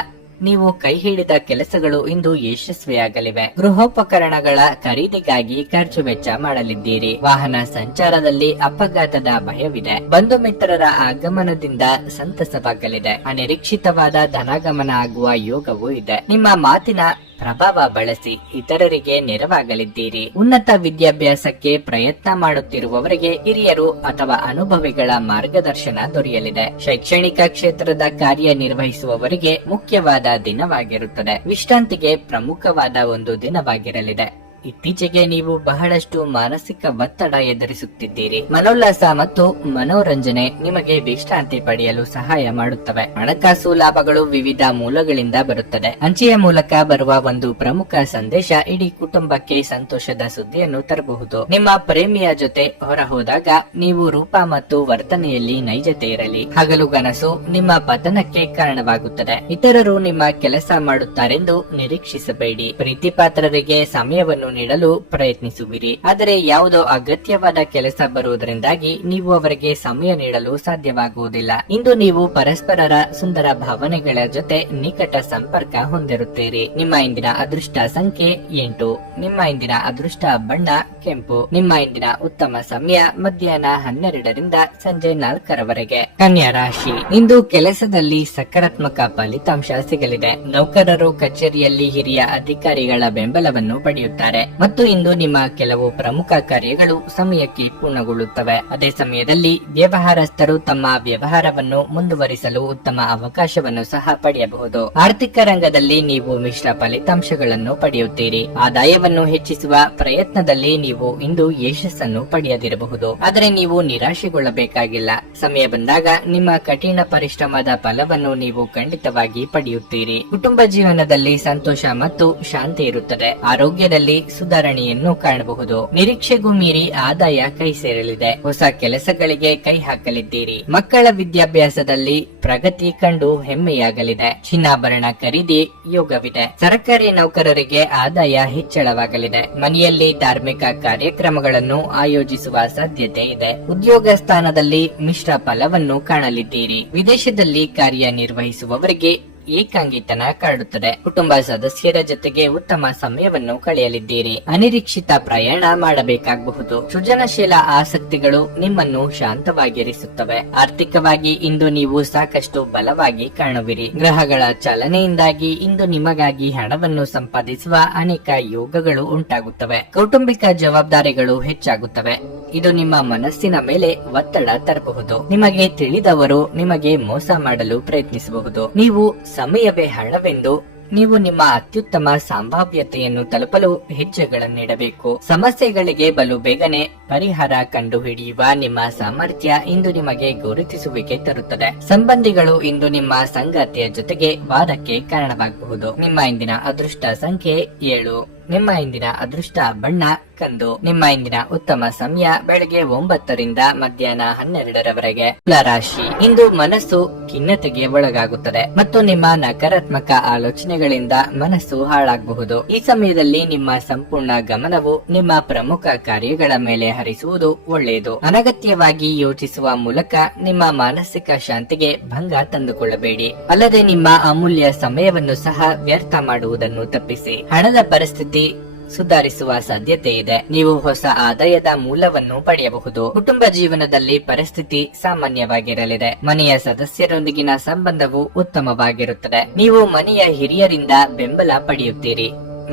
ನೀವು ಕೈ ಹಿಡಿದ ಕೆಲಸಗಳು ಇಂದು ಯಶಸ್ವಿಯಾಗಲಿವೆ. ಗೃಹೋಪಕರಣಗಳ ಖರೀದಿಗಾಗಿ ಖರ್ಚು ವೆಚ್ಚ ಮಾಡಲಿದ್ದೀರಿ. ವಾಹನ ಸಂಚಾರದಲ್ಲಿ ಅಪಘಾತದ ಭಯವಿದೆ. ಬಂಧು ಮಿತ್ರರ ಆಗಮನದಿಂದ ಸಂತಸವಾಗಲಿದೆ. ಅನಿರೀಕ್ಷಿತವಾದ ಧನಾಗಮನ ಆಗುವ ಯೋಗವೂ ಇದೆ. ನಿಮ್ಮ ಮಾತಿನ ಪ್ರಭಾವ ಬಳಸಿ ಇತರರಿಗೆ ನೆರವಾಗಲಿದ್ದೀರಿ. ಉನ್ನತ ವಿದ್ಯಾಭ್ಯಾಸಕ್ಕೆ ಪ್ರಯತ್ನ ಮಾಡುತ್ತಿರುವವರಿಗೆ ಹಿರಿಯರು ಅಥವಾ ಅನುಭವಿಗಳ ಮಾರ್ಗದರ್ಶನ ದೊರೆಯಲಿದೆ. ಶೈಕ್ಷಣಿಕ ಕ್ಷೇತ್ರದ ಕಾರ್ಯನಿರ್ವಹಿಸುವವರಿಗೆ ಮುಖ್ಯವಾದ ದಿನವಾಗಿರುತ್ತದೆ. ವಿಶ್ರಾಂತಿಗೆ ಪ್ರಮುಖವಾದ ಒಂದು ದಿನವಾಗಿರಲಿದೆ. ಇತ್ತೀಚೆಗೆ ನೀವು ಬಹಳಷ್ಟು ಮಾನಸಿಕ ಒತ್ತಡ ಎದುರಿಸುತ್ತಿದ್ದೀರಿ. ಮನೋಲ್ಲಾಸ ಮತ್ತು ಮನೋರಂಜನೆ ನಿಮಗೆ ವಿಶ್ರಾಂತಿ ಪಡೆಯಲು ಸಹಾಯ ಮಾಡುತ್ತವೆ. ಹಣಕಾಸು ಲಾಭಗಳು ವಿವಿಧ ಮೂಲಗಳಿಂದ ಬರುತ್ತದೆ. ಅಂಚೆಯ ಮೂಲಕ ಬರುವ ಒಂದು ಪ್ರಮುಖ ಸಂದೇಶ ಇಡೀ ಕುಟುಂಬಕ್ಕೆ ಸಂತೋಷದ ಸುದ್ದಿಯನ್ನು ತರಬಹುದು. ನಿಮ್ಮ ಪ್ರೇಮಿಯ ಜೊತೆ ಹೊರ ಹೋದಾಗ ನೀವು ರೂಪ ಮತ್ತು ವರ್ತನೆಯಲ್ಲಿ ನೈಜತೆ ಇರಲಿ. ಹಗಲುಗನಸು ನಿಮ್ಮ ಪತನಕ್ಕೆ ಕಾರಣವಾಗುತ್ತದೆ. ಇತರರು ನಿಮ್ಮ ಕೆಲಸ ಮಾಡುತ್ತಾರೆಂದು ನಿರೀಕ್ಷಿಸಬೇಡಿ. ಪ್ರೀತಿಪಾತ್ರರಿಗೆ ಸಮಯವನ್ನು ನೀಡಲು ಪ್ರಯತ್ನಿಸುವಿರಿ. ಆದರೆ ಯಾವುದೋ ಅಗತ್ಯವಾದ ಕೆಲಸ ಬರುವುದರಿಂದಾಗಿ ನೀವು ಅವರಿಗೆ ಸಮಯ ನೀಡಲು ಸಾಧ್ಯವಾಗುವುದಿಲ್ಲ. ಇಂದು ನೀವು ಪರಸ್ಪರರ ಸುಂದರ ಭಾವನೆಗಳ ಜೊತೆ ನಿಕಟ ಸಂಪರ್ಕ ಹೊಂದಿರುತ್ತೀರಿ. ನಿಮ್ಮ ಇಂದಿನ ಅದೃಷ್ಟ ಸಂಖ್ಯೆ 8. ನಿಮ್ಮ ಇಂದಿನ ಅದೃಷ್ಟ ಬಣ್ಣ ಕೆಂಪು. ನಿಮ್ಮ ಇಂದಿನ ಉತ್ತಮ ಸಮಯ ಮಧ್ಯಾಹ್ನ 12ರಿಂದ ಸಂಜೆ 4ರವರೆಗೆ. ಕನ್ಯಾ ರಾಶಿ. ಇಂದು ಕೆಲಸದಲ್ಲಿ ಸಕಾರಾತ್ಮಕ ಫಲಿತಾಂಶ ಸಿಗಲಿದೆ. ನೌಕರರು ಕಚೇರಿಯಲ್ಲಿ ಹಿರಿಯ ಅಧಿಕಾರಿಗಳ ಬೆಂಬಲವನ್ನು ಪಡೆಯುತ್ತಾರೆ ಮತ್ತು ಇಂದು ನಿಮ್ಮ ಕೆಲವು ಪ್ರಮುಖ ಕಾರ್ಯಗಳು ಸಮಯಕ್ಕೆ ಪೂರ್ಣಗೊಳ್ಳುತ್ತವೆ. ಅದೇ ಸಮಯದಲ್ಲಿ ವ್ಯವಹಾರಸ್ಥರು ತಮ್ಮ ವ್ಯವಹಾರವನ್ನು ಮುಂದುವರಿಸಲು ಉತ್ತಮ ಅವಕಾಶವನ್ನು ಸಹ ಪಡೆಯಬಹುದು. ಆರ್ಥಿಕ ರಂಗದಲ್ಲಿ ನೀವು ಮಿಶ್ರ ಫಲಿತಾಂಶಗಳನ್ನು ಪಡೆಯುತ್ತೀರಿ. ಆದಾಯವನ್ನು ಹೆಚ್ಚಿಸುವ ಪ್ರಯತ್ನದಲ್ಲಿ ನೀವು ಇಂದು ಯಶಸ್ಸನ್ನು ಪಡೆಯದಿರಬಹುದು. ಆದರೆ ನೀವು ನಿರಾಶೆಗೊಳ್ಳಬೇಕಾಗಿಲ್ಲ. ಸಮಯ ಬಂದಾಗ ನಿಮ್ಮ ಕಠಿಣ ಪರಿಶ್ರಮದ ಫಲವನ್ನು ನೀವು ಖಂಡಿತವಾಗಿ ಪಡೆಯುತ್ತೀರಿ. ಕುಟುಂಬ ಜೀವನದಲ್ಲಿ ಸಂತೋಷ ಮತ್ತು ಶಾಂತಿ ಇರುತ್ತದೆ. ಆರೋಗ್ಯದಲ್ಲಿ ಸುಧಾರಣೆಯನ್ನು ಕಾಣಬಹುದು. ನಿರೀಕ್ಷೆಗೂ ಮೀರಿ ಆದಾಯ ಕೈ ಸೇರಲಿದೆ. ಹೊಸ ಕೆಲಸಗಳಿಗೆ ಕೈ ಹಾಕಲಿದ್ದೀರಿ. ಮಕ್ಕಳ ವಿದ್ಯಾಭ್ಯಾಸದಲ್ಲಿ ಪ್ರಗತಿ ಕಂಡು ಹೆಮ್ಮೆಯಾಗಲಿದೆ. ಚಿನ್ನಾಭರಣ ಖರೀದಿ ಯೋಗವಿದೆ. ಸರ್ಕಾರಿ ನೌಕರರಿಗೆ ಆದಾಯ ಹೆಚ್ಚಳವಾಗಲಿದೆ. ಮನೆಯಲ್ಲಿ ಧಾರ್ಮಿಕ ಕಾರ್ಯಕ್ರಮಗಳನ್ನು ಆಯೋಜಿಸುವ ಸಾಧ್ಯತೆ ಇದೆ. ಉದ್ಯೋಗ ಸ್ಥಾನದಲ್ಲಿ ಮಿಶ್ರ ಫಲವನ್ನು ಕಾಣಲಿದ್ದೀರಿ. ವಿದೇಶದಲ್ಲಿ ಕಾರ್ಯನಿರ್ವಹಿಸುವವರಿಗೆ ಏಕಾಂಗಿತನ ಕಾಡುತ್ತದೆ. ಕುಟುಂಬ ಸದಸ್ಯರ ಜೊತೆಗೆ ಉತ್ತಮ ಸಮಯವನ್ನು ಕಳೆಯಲಿದ್ದೀರಿ. ಅನಿರೀಕ್ಷಿತ ಪ್ರಯಾಣ ಮಾಡಬೇಕಾಗಬಹುದು. ಸೃಜನಶೀಲ ಆಸಕ್ತಿಗಳು ನಿಮ್ಮನ್ನು ಶಾಂತವಾಗಿರಿಸುತ್ತವೆ. ಆರ್ಥಿಕವಾಗಿ ಇಂದು ನೀವು ಸಾಕಷ್ಟು ಬಲವಾಗಿ ಕಾಣುವಿರಿ. ಗ್ರಹಗಳ ಚಲನೆಯಿಂದಾಗಿ ಇಂದು ನಿಮಗಾಗಿ ಹಣವನ್ನು ಸಂಪಾದಿಸುವ ಅನೇಕ ಯೋಗಗಳು ಉಂಟಾಗುತ್ತವೆ. ಕೌಟುಂಬಿಕ ಜವಾಬ್ದಾರಿಗಳು ಹೆಚ್ಚಾಗುತ್ತವೆ. ಇದು ನಿಮ್ಮ ಮನಸ್ಸಿನ ಮೇಲೆ ಒತ್ತಡ ತರಬಹುದು. ನಿಮಗೆ ತಿಳಿದವರು ನಿಮಗೆ ಮೋಸ ಮಾಡಲು ಪ್ರಯತ್ನಿಸಬಹುದು. ನೀವು ಸಮಯವೇ ಹಣವೆಂದು ನೀವು ನಿಮ್ಮ ಅತ್ಯುತ್ತಮ ಸಂಭಾವ್ಯತೆಯನ್ನು ತಲುಪಲು ಹೆಜ್ಜೆಗಳನ್ನಿಡಬೇಕು. ಸಮಸ್ಯೆಗಳಿಗೆ ಬಲು ಬೇಗನೆ ಪರಿಹಾರ ಕಂಡುಹಿಡಿಯುವ ನಿಮ್ಮ ಸಾಮರ್ಥ್ಯ ಇಂದು ನಿಮಗೆ ಗುರುತಿಸುವಿಕೆ ತರುತ್ತದೆ. ಸಂಬಂಧಿಗಳು ಇಂದು ನಿಮ್ಮ ಸಂಗಾತಿಯ ಜೊತೆಗೆ ವಾದಕ್ಕೆ ಕಾರಣವಾಗಬಹುದು. ನಿಮ್ಮ ಇಂದಿನ ಅದೃಷ್ಟ ಸಂಖ್ಯೆ 7. ನಿಮ್ಮ ಇಂದಿನ ಅದೃಷ್ಟ ಬಣ್ಣ ಕಂದು. ನಿಮ್ಮ ಇಂದಿನ ಉತ್ತಮ ಸಮಯ ಬೆಳಗ್ಗೆ 9ರಿಂದ ಮಧ್ಯಾಹ್ನ 12ರವರೆಗೆ. ತುಲಾ ರಾಶಿ. ಇಂದು ಮನಸ್ಸು ಖಿನ್ನತೆಗೆ ಒಳಗಾಗುತ್ತದೆ ಮತ್ತು ನಿಮ್ಮ ನಕಾರಾತ್ಮಕ ಆಲೋಚನೆಗಳಿಂದ ಮನಸ್ಸು ಹಾಳಾಗಬಹುದು. ಈ ಸಮಯದಲ್ಲಿ ನಿಮ್ಮ ಸಂಪೂರ್ಣ ಗಮನವು ನಿಮ್ಮ ಪ್ರಮುಖ ಕಾರ್ಯಗಳ ಮೇಲೆ ಹರಿಸುವುದು ಒಳ್ಳೆಯದು. ಅನಗತ್ಯವಾಗಿ ಯೋಚಿಸುವ ಮೂಲಕ ನಿಮ್ಮ ಮಾನಸಿಕ ಶಾಂತಿಗೆ ಭಂಗ ತಂದುಕೊಳ್ಳಬೇಡಿ. ಅಲ್ಲದೆ ನಿಮ್ಮ ಅಮೂಲ್ಯ ಸಮಯವನ್ನು ಸಹ ವ್ಯರ್ಥ ಮಾಡುವುದನ್ನು ತಪ್ಪಿಸಿ. ಹಣದ ಪರಿಸ್ಥಿತಿ ಸುಧಾರಿಸುವ ಸಾಧ್ಯತೆ ಇದೆ. ನೀವು ಹೊಸ ಆದಾಯದ ಮೂಲವನ್ನು ಪಡೆಯಬಹುದು. ಕುಟುಂಬ ಜೀವನದಲ್ಲಿ ಪರಿಸ್ಥಿತಿ ಸಾಮಾನ್ಯವಾಗಿರಲಿದೆ. ಮನೆಯ ಸದಸ್ಯರೊಂದಿಗಿನ ಸಂಬಂಧವು ಉತ್ತಮವಾಗಿರುತ್ತದೆ. ನೀವು ಮನೆಯ ಹಿರಿಯರಿಂದ ಬೆಂಬಲ ಪಡೆಯುತ್ತೀರಿ.